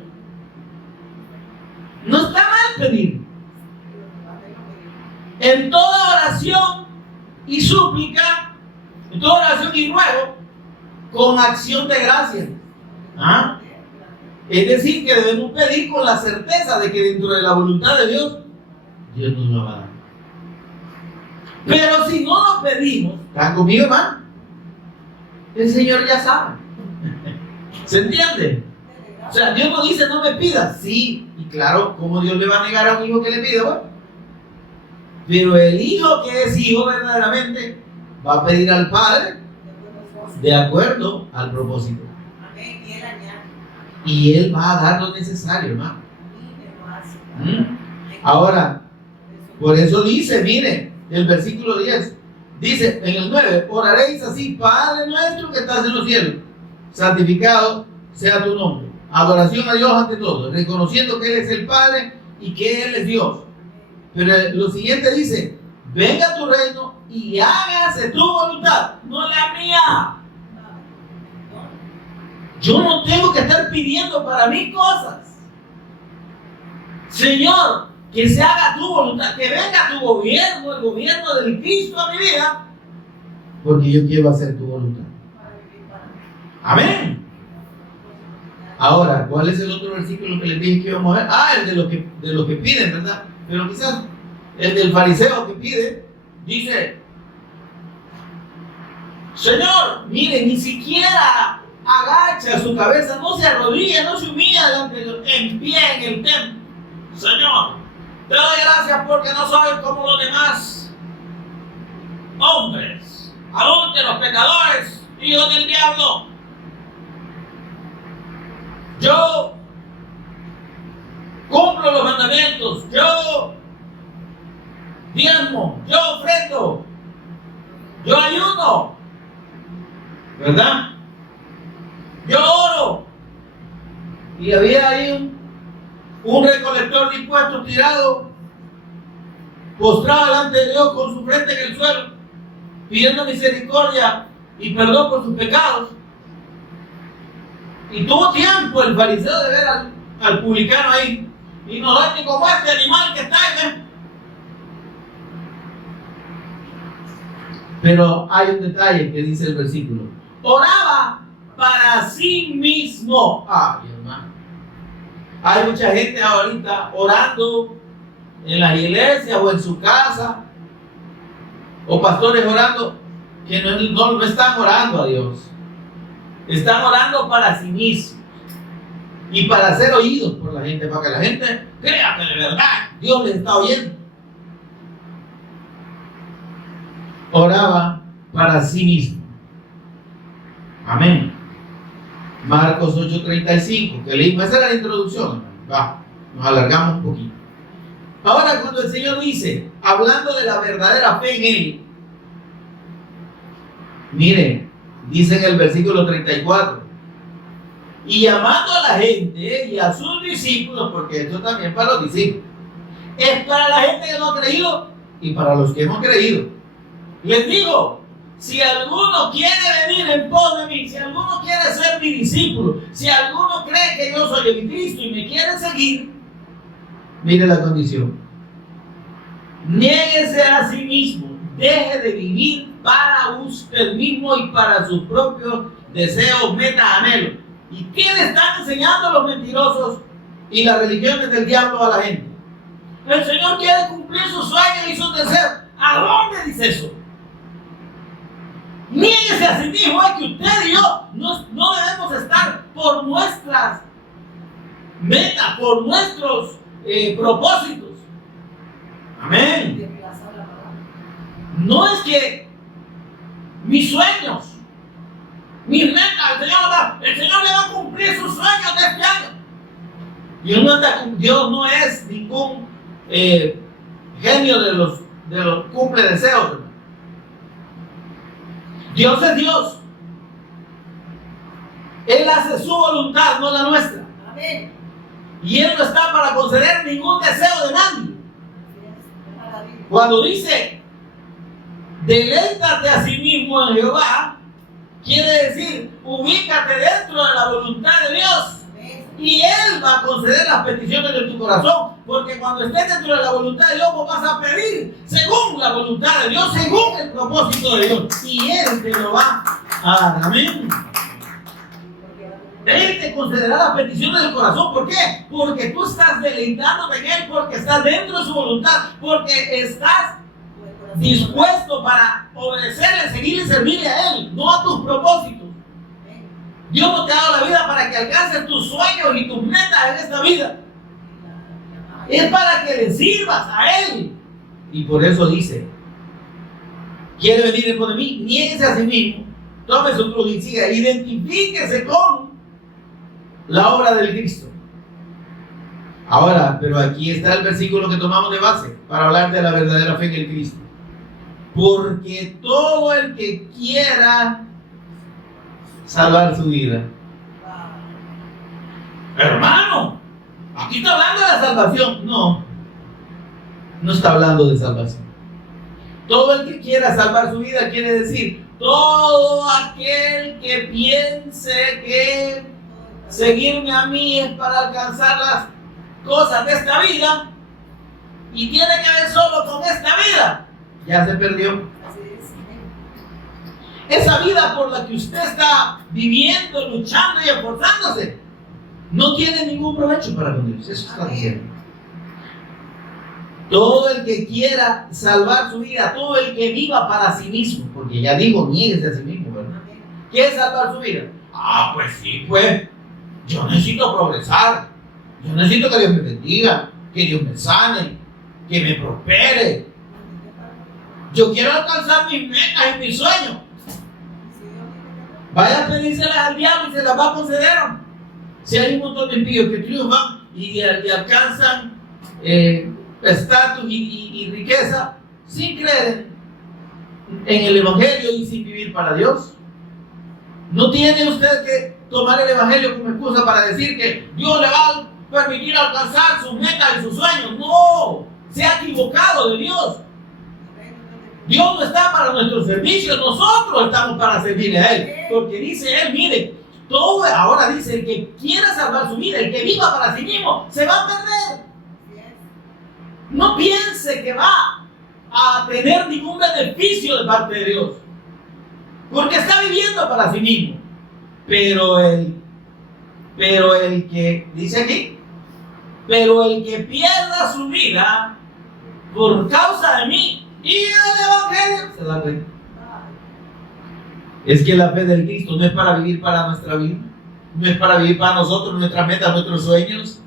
No está mal pedir. En toda oración y súplica, en toda oración y ruego, con acción de gracias. ¿Ah? Es decir, que debemos pedir con la certeza de que dentro de la voluntad de Dios, Dios nos lo va a dar. Pero si no lo pedimos, ¿están conmigo, hermano? El Señor ya sabe. ¿Se entiende? O sea, Dios no dice no me pidas. Sí, y claro, ¿cómo Dios le va a negar a un hijo que le pida? Bueno, pero el hijo que es hijo verdaderamente va a pedir al Padre de acuerdo al propósito. Y Él va a dar lo necesario, hermano. Ahora, por eso dice, mire, el versículo 10, dice en el 9, oraréis así, Padre nuestro que estás en los cielos, santificado sea tu nombre. Adoración a Dios ante todo, reconociendo que Él es el Padre y que Él es Dios. Pero lo siguiente dice, venga tu reino y hágase tu voluntad, no la mía. Yo no tengo que estar pidiendo para mí cosas. Señor, que se haga tu voluntad, que venga tu gobierno, el gobierno del Cristo a mi vida, porque yo quiero hacer tu voluntad. Amén. Ahora, ¿cuál es el otro versículo que les dije que íbamos a ver? Ah, el de lo que piden, ¿verdad? Pero quizás el del fariseo que pide, dice, Señor, mire, ni siquiera agacha su cabeza, no se arrodilla, no se humilla delante de Dios, en pie en el templo. Señor, te doy gracias porque no soy como los demás hombres, adúlteros, pecadores, hijos del diablo. Yo cumplo los mandamientos, yo diezmo, yo ofrendo, yo ayuno, ¿verdad? Yo oro. Y había ahí un recolector de impuestos tirado, postrado delante de Dios con su frente en el suelo, pidiendo misericordia y perdón por sus pecados. Y tuvo tiempo el fariseo de ver al publicano ahí, y no es ni como este animal que está ahí, ¿eh? Pero hay un detalle que dice el versículo: oraba para sí mismo. Ay, hermano. Hay mucha gente ahorita orando en las iglesias o en su casa, o pastores orando que no están orando a Dios. Están orando para sí mismos y para ser oídos por la gente, para que la gente crea que de verdad Dios les está oyendo. Oraba para sí mismo. Amén. Marcos 8:35, que leímos, esa era la introducción. Va, nos alargamos un poquito. Ahora, cuando el Señor dice, hablando de la verdadera fe en Él, miren, dice en el versículo 34, y llamando a la gente y a sus discípulos, porque esto también para los discípulos, es para la gente que no ha creído y para los que hemos creído. Les digo, si alguno quiere venir en pos de mí, si alguno quiere ser mi discípulo, si alguno cree que yo soy el Cristo y me quiere seguir, mire la condición: niéguese a sí mismo, deje de vivir para usted mismo y para sus propios deseos, metas, anhelos. ¿Y qué le están enseñando los mentirosos y las religiones del diablo a la gente? El Señor quiere cumplir sus sueños y sus deseos. ¿A dónde dice eso? Niéguese a sí mismo. Es que usted y yo no debemos estar por nuestras metas, por nuestros propósitos. Amén. No es que mis sueños, mis metas, el Señor le va a cumplir sus sueños de este año. Dios no es ningún genio de los cumple deseos. Dios es Dios. Él hace su voluntad, no la nuestra. Amén. Y Él no está para conceder ningún deseo de nadie. Cuando dice, deleítate a sí mismo en Jehová, quiere decir, ubícate dentro de la voluntad de Dios. Y Él va a conceder las peticiones de tu corazón. Porque cuando estés dentro de la voluntad de Dios, vos vas a pedir según la voluntad de Dios, según el propósito de Dios. Y Él te lo va a dar. Amén. Él te concederá las peticiones del corazón. ¿Por qué? Porque tú estás deleitándote en Él, porque estás dentro de su voluntad, porque estás dispuesto para obedecerle, seguirle y servirle a Él, no a tus propósitos. Dios no te ha dado la vida para que alcances tus sueños y tus metas en esta vida. Es para que le sirvas a Él. Y por eso dice, quiere venir en pos de mí, niéguese a sí mismo, tome su cruz y siga, identifíquese con la obra del Cristo. Ahora, pero aquí está el versículo que tomamos de base para hablar de la verdadera fe en el Cristo. Porque todo el que quiera salvar su vida. Hermano, aquí está hablando de la salvación. No, no está hablando de salvación. Todo el que quiera salvar su vida quiere decir todo aquel que piense que seguirme a mí es para alcanzar las cosas de esta vida y tiene que ver solo con esta vida, ya se perdió. Esa vida por la que usted está viviendo, luchando y esforzándose, no tiene ningún provecho para con Dios. Eso está diciendo. Todo el que quiera salvar su vida, todo el que viva para sí mismo, porque ya digo, niéguese a sí mismo, ¿verdad? ¿Quiere salvar su vida? Ah, pues sí, pues. Yo necesito progresar. Yo necesito que Dios me bendiga, que Dios me sane, que me prospere. Yo quiero alcanzar mis metas y mis sueños. Vaya a pedírselas al diablo y se las va a conceder. Si hay un montón de impíos que triunfan y alcanzan estatus y riqueza sin creer en el Evangelio y sin vivir para Dios. No tiene usted que tomar el Evangelio como excusa para decir que Dios le va a permitir alcanzar sus metas y sus sueños. No, se ha equivocado de Dios. Dios no está para nuestro servicio, nosotros estamos para servirle a Él. Porque dice Él, mire, todo ahora dice, el que quiera salvar su vida, el que viva para sí mismo, se va a perder. No piense que va a tener ningún beneficio de parte de Dios, porque está viviendo para sí mismo. Pero el que, dice aquí, pero el que pierda su vida por causa de mí y el Evangelio, se da cuenta. Es que la fe del Cristo no es para vivir para nuestra vida, no es para vivir para nosotros, nuestras metas, nuestros sueños.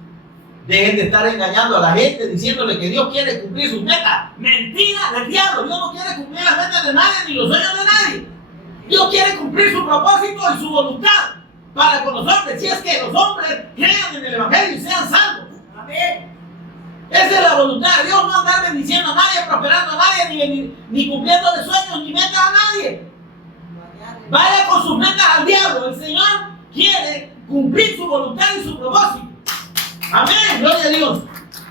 Dejen de estar engañando a la gente diciéndole que Dios quiere cumplir sus metas. Mentira del diablo. Dios no quiere cumplir las metas de nadie ni los sueños de nadie. Dios quiere cumplir su propósito y su voluntad para con los hombres, si es que los hombres crean en el Evangelio y sean salvos. Amén. Esa es la voluntad de Dios, no andar bendiciendo a nadie, prosperando a nadie, ni cumpliéndole sueños ni metas a nadie. Vaya con sus metas al diablo. El Señor quiere cumplir su voluntad y su propósito. Amén, gloria a Dios.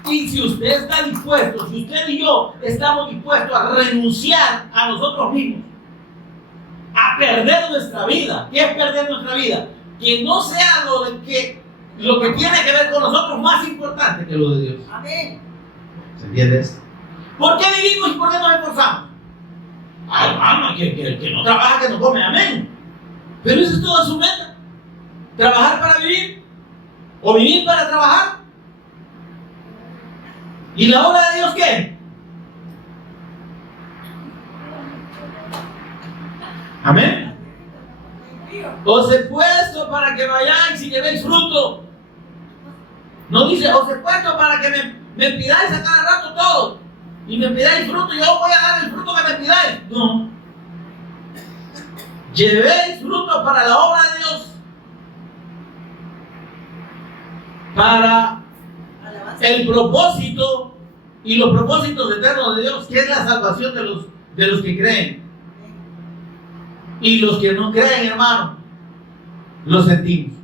Y si usted está dispuesto, si usted y yo estamos dispuestos a renunciar a nosotros mismos, a perder nuestra vida. ¿Qué es perder nuestra vida? Que no sea lo que tiene que ver con nosotros más importante que lo de Dios. Amén. ¿Se entiende esto? ¿Por qué vivimos y por qué nos esforzamos? Ay, hermano, que no trabaja, que no come. Amén. Pero eso es toda su meta. Trabajar para vivir o vivir para trabajar. ¿Y la obra de Dios qué? Amén. Os he puesto para que vayáis y llevéis fruto. No dice, os he puesto para que me pidáis a cada rato todo. Y me pidáis fruto, yo os voy a dar el fruto que me pidáis. No. Llevéis fruto para la obra de Dios. Para el propósito y los propósitos eternos de Dios, que es la salvación de los que creen. Y los que no creen, hermano, lo sentimos.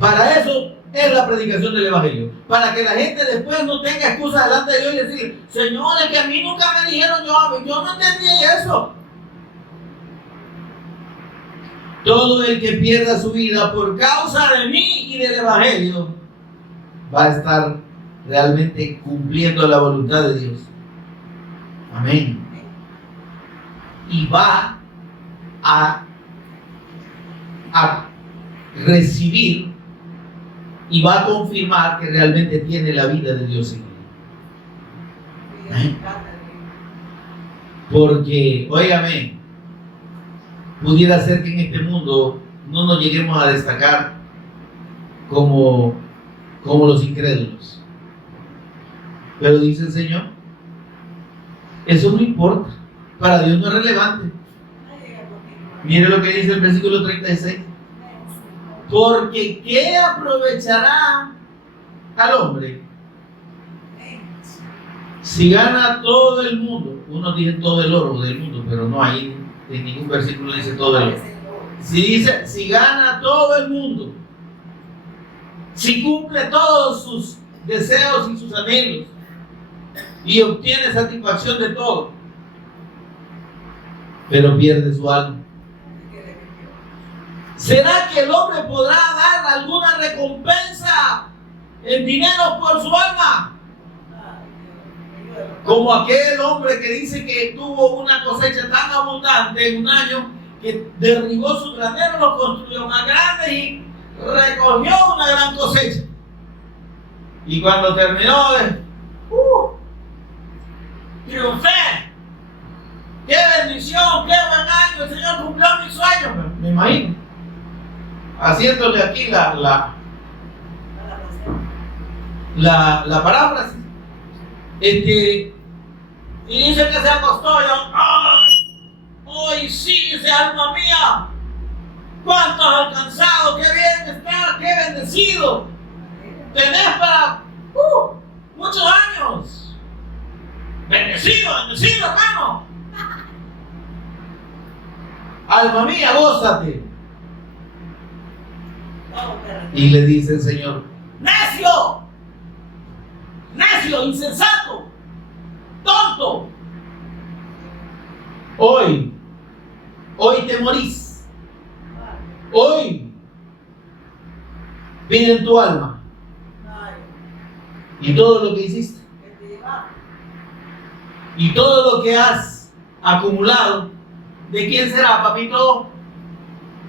Para eso es la predicación del Evangelio. Para que la gente después no tenga excusa delante de Dios y decir, Señor, es que a mí nunca me dijeron, yo no entendí eso. Todo el que pierda su vida por causa de mí y del Evangelio va a estar realmente cumpliendo la voluntad de Dios. Amén. Y va a recibir y va a confirmar que realmente tiene la vida de Dios en él. Amén. Porque, óigame, pudiera ser que en este mundo no nos lleguemos a destacar como los incrédulos. Pero dice el Señor, eso no importa, para Dios no es relevante. Mire lo que dice el versículo 36. Porque ¿qué aprovechará al hombre si gana todo el mundo? Unos dicen todo el oro del mundo, pero no, ahí en ningún versículo dice todo el oro. Si dice, si gana todo el mundo, si cumple todos sus deseos y sus anhelos y obtiene satisfacción de todo, pero pierde su alma, ¿será que el hombre podrá dar alguna recompensa en dinero por su alma? Como aquel hombre que dice que tuvo una cosecha tan abundante en un año que derribó su granero, lo construyó más grande y recogió una gran cosecha. Y cuando terminó, triunfé. ¡Qué bendición! ¡Qué buen año! El Señor cumplió mi sueño. Me imagino haciéndole aquí la paráfrasis. Y dice que se acostó. ¡Ay! Hoy sí, dice, alma mía, ¿cuánto has alcanzado? ¡Qué bien estás! ¡Qué bendecido! Tenés para muchos años. Bendecido, hermano. Alma mía, gózate. Y le dice el Señor, necio, insensato, tonto. Hoy te morís. Hoy piden tu alma y todo lo que hiciste y todo lo que has acumulado. ¿De quién será, papito?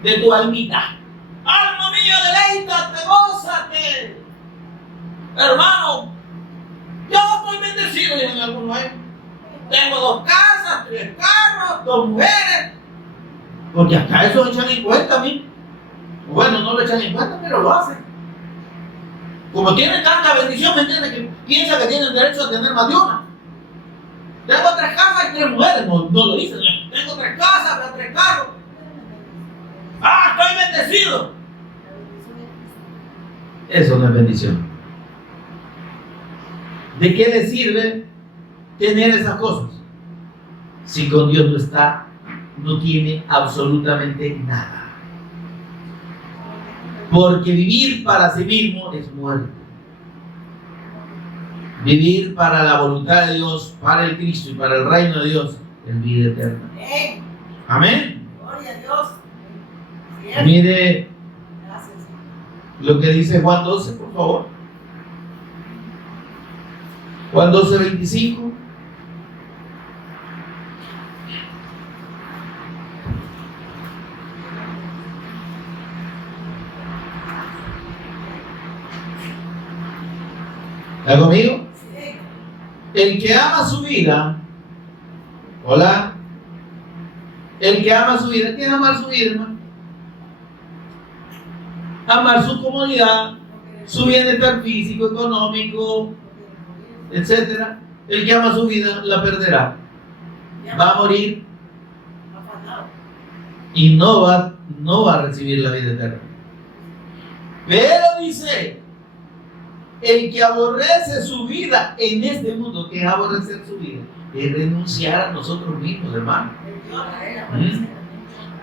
De tu almita. Alma mía, deleítate, gózate. Hermano, yo estoy bendecido, dicen algunos. Tengo 2 casas, 3 carros, 2 mujeres. Porque acá eso lo echan en cuenta a mí. Bueno, no lo echan en cuenta, pero lo hacen. Como tienen tanta bendición, ¿me entiendes? Que piensa que tienen derecho a tener más de una. Tengo 3 casas y 3 mujeres. No lo dicen. Tengo 3 casas, 3 carros. Estoy bendecido. Eso no es bendición. ¿De qué le sirve tener esas cosas si con Dios no está? No tiene absolutamente nada. Porque vivir para sí mismo es muerte. Vivir para la voluntad de Dios, para el Cristo y para el reino de Dios es vida eterna. Amén. Gloria a Dios. Mire lo que dice Juan 12, por favor. Juan 12, 25. ¿Está conmigo? Sí. El que ama su vida, hola, el que ama su vida, ¿qué es amar su vida, hermano? Amar su comodidad, su bienestar físico, económico, etcétera. El que ama su vida la perderá. Va a morir y no va a recibir la vida eterna. Pero dice, el que aborrece su vida en este mundo, que es aborrecer su vida, es renunciar a nosotros mismos, hermano.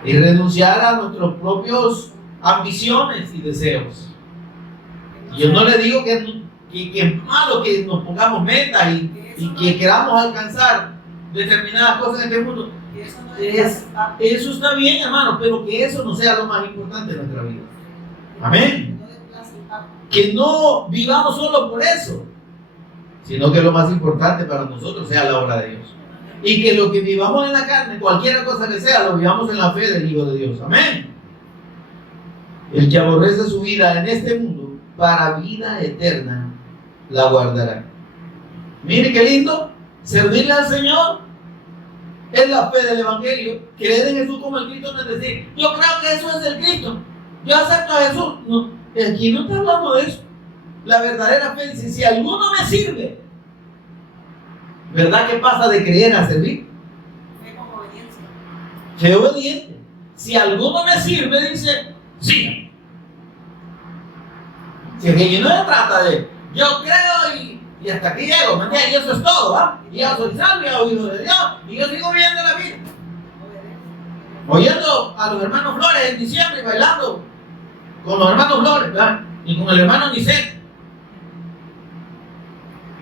Es renunciar a nuestros propios ambiciones y deseos. Yo no le digo que es malo que nos pongamos metas y que queramos alcanzar determinadas cosas en este mundo. Eso está bien, hermano, pero que eso no sea lo más importante de nuestra vida. Amén. Que no vivamos solo por eso, sino que lo más importante para nosotros sea la obra de Dios. Y que lo que vivamos en la carne, cualquier cosa que sea, lo vivamos en la fe del Hijo de Dios. Amén. El que aborrece su vida en este mundo, para vida eterna la guardará. Mire qué lindo, servirle al Señor es la fe del Evangelio. Creer en Jesús como el Cristo no es decir, yo creo que eso es el Cristo, yo acepto a Jesús. No, aquí no está hablando de eso. La verdadera fe dice, si alguno me sirve, ¿verdad que pasa de creer a servir? Fe con obediencia. Fe obediente. Si alguno me sirve, dice, sí. Si es que no se trata de, yo creo y hasta aquí llego, ¿me entiendes? Y eso es todo, ¿va? Y yo soy salvo, y yo hijo de Dios, y yo sigo viviendo la vida. Oyendo a los hermanos Flores en diciembre, bailando con los hermanos Flores, ¿verdad? Y con el hermano Nicet.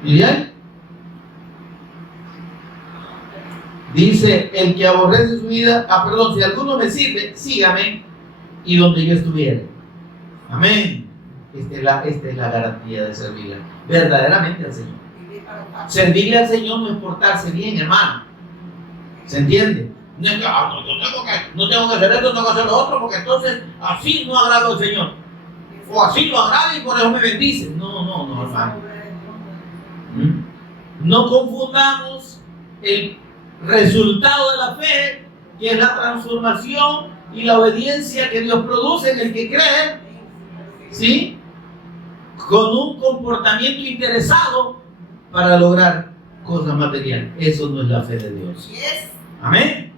¿Y bien? Dice, el que aborrece su vida, si alguno me sirve, sígame, y donde yo estuviere. Amén. Esta es la garantía de servirle verdaderamente al Señor. Servirle al Señor no es portarse bien, hermano. ¿Se entiende? No es que no tengo que hacer esto, no tengo que hacer lo otro, porque entonces así no agrado al Señor. O así lo agrada y por eso me bendice. No, hermano. No confundamos el resultado de la fe, que es la transformación y la obediencia que Dios produce en el que cree, ¿sí?, con un comportamiento interesado para lograr cosas materiales. Eso no es la fe de Dios. Amén.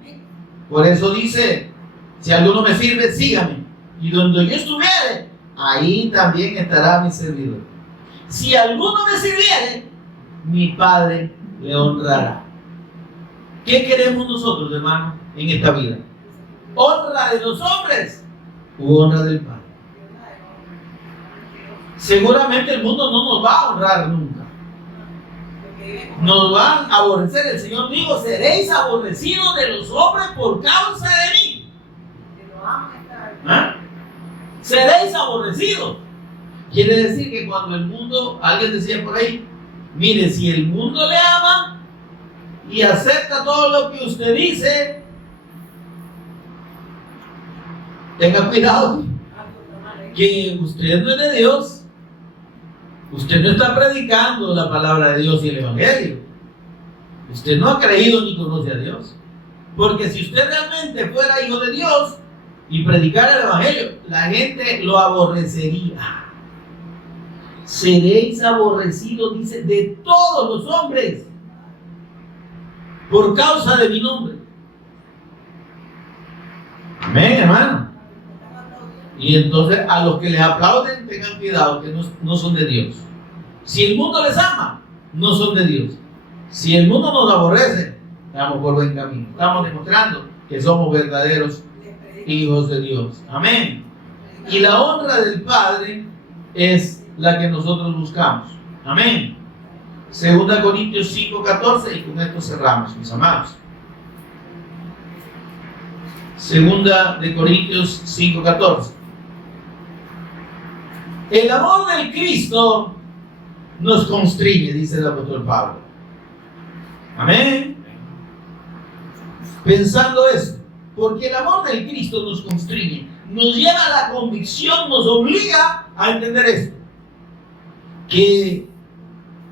Por eso dice, si alguno me sirve, sígame, y donde yo estuviere, ahí también estará mi servidor. Si alguno me sirviere, mi Padre le honrará. ¿Qué queremos nosotros, hermanos, en esta vida? ¿Honra de los hombres u honra del Padre? Seguramente el mundo no nos va a honrar nunca. Nos van a aborrecer. El Señor dijo, seréis aborrecidos de los hombres por causa de mí. ¿Ah? Seréis aborrecidos. Quiere decir que cuando el mundo, alguien decía por ahí, mire, si el mundo le ama y acepta todo lo que usted dice, tenga cuidado, que usted no es de Dios. Usted no está predicando la palabra de Dios y el Evangelio. Usted no ha creído ni conoce a Dios. Porque si usted realmente fuera hijo de Dios y predicara el Evangelio, la gente lo aborrecería. Seréis aborrecidos, dice, de todos los hombres por causa de mi nombre. Amén, hermano. Y entonces a los que les aplauden, tengan cuidado, que no son de Dios. Si el mundo les ama, no son de Dios. Si el mundo nos aborrece, estamos por buen camino. Estamos demostrando que somos verdaderos hijos de Dios. Amén. Y la honra del Padre es la que nosotros buscamos. Amén. 2 Corintios 5:14, y con esto cerramos, mis amados. 2 Corintios 5:14. El amor del Cristo nos constriñe, dice el apóstol Pablo. Amén. Pensando eso, porque el amor del Cristo nos constriñe, nos lleva a la convicción, nos obliga a entender esto, que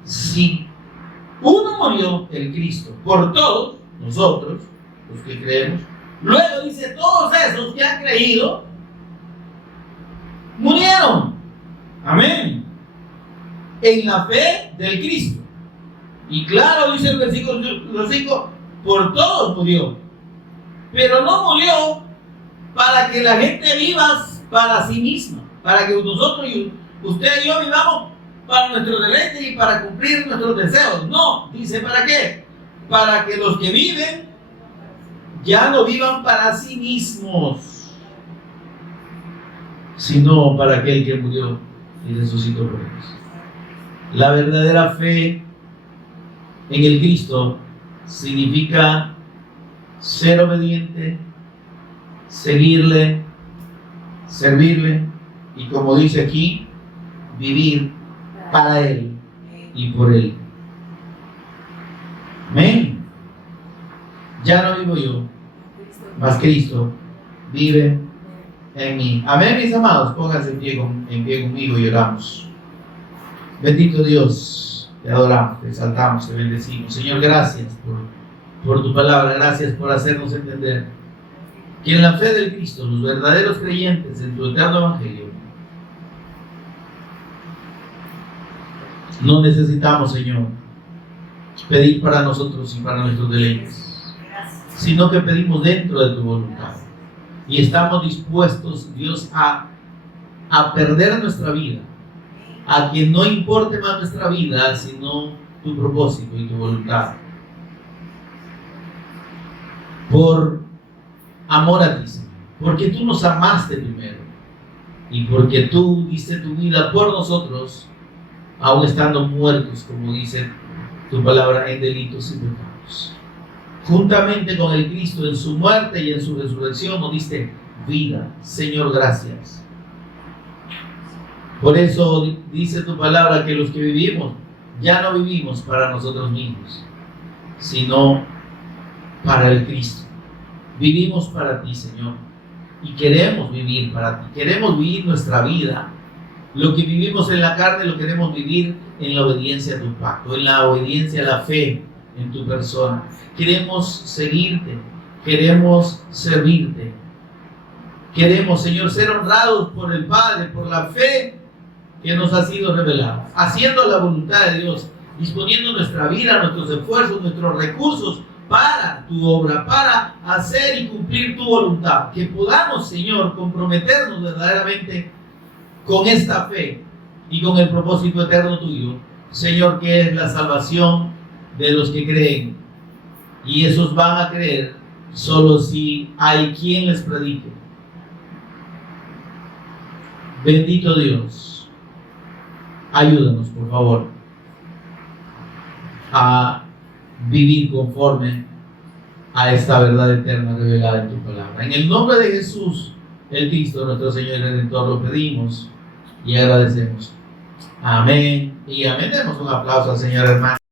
si uno murió, el Cristo, por todos nosotros, los que creemos, luego dice, todos esos que han creído murieron. Amén. En la fe del Cristo. Y claro, dice el versículo 5, por todos murió. Pero no murió para que la gente viva para sí misma, para que nosotros, usted y yo, vivamos para nuestro deleite y para cumplir nuestros deseos. No, dice, ¿para qué? Para que los que viven ya no vivan para sí mismos, sino para aquel que murió y resucitó por ellos. La verdadera fe en el Cristo significa ser obediente, seguirle, servirle y, como dice aquí, vivir para Él y por Él. Amén. Ya no vivo yo, mas Cristo vive en mí. Amén, mis amados. Pónganse en pie conmigo y oramos. Bendito Dios, te adoramos, te exaltamos, te bendecimos. Señor, gracias por tu palabra. Gracias por hacernos entender que en la fe del Cristo, los verdaderos creyentes en tu eterno evangelio, no necesitamos, Señor, pedir para nosotros y para nuestros deleites, sino que pedimos dentro de tu voluntad. Y estamos dispuestos, Dios, a perder nuestra vida, a que no importe más nuestra vida, sino tu propósito y tu voluntad. Por amor a ti, Señor, porque tú nos amaste primero y porque tú diste tu vida por nosotros, aún estando muertos, como dice tu palabra, en delitos y pecados. Juntamente con el Cristo en su muerte y en su resurrección nos diste vida. Señor, gracias. Por eso dice tu palabra que los que vivimos ya no vivimos para nosotros mismos, sino para el Cristo. Vivimos para ti, Señor, y queremos vivir para ti. Queremos vivir nuestra vida. Lo que vivimos en la carne lo queremos vivir en la obediencia a tu pacto, en la obediencia a la fe en tu persona. Queremos seguirte, queremos servirte. Queremos, Señor, ser honrados por el Padre, por la fe que nos ha sido revelada, haciendo la voluntad de Dios, disponiendo nuestra vida, nuestros esfuerzos, nuestros recursos para tu obra, para hacer y cumplir tu voluntad. Que podamos, Señor, comprometernos verdaderamente con esta fe y con el propósito eterno tuyo, Señor, que es la salvación de los que creen. Y esos van a creer solo si hay quien les predique. Bendito Dios, ayúdanos, por favor, a vivir conforme a esta verdad eterna revelada en tu palabra. En el nombre de Jesús, el Cristo, nuestro Señor y Redentor, lo pedimos y agradecemos. Amén y amén. Demos un aplauso al Señor, hermano.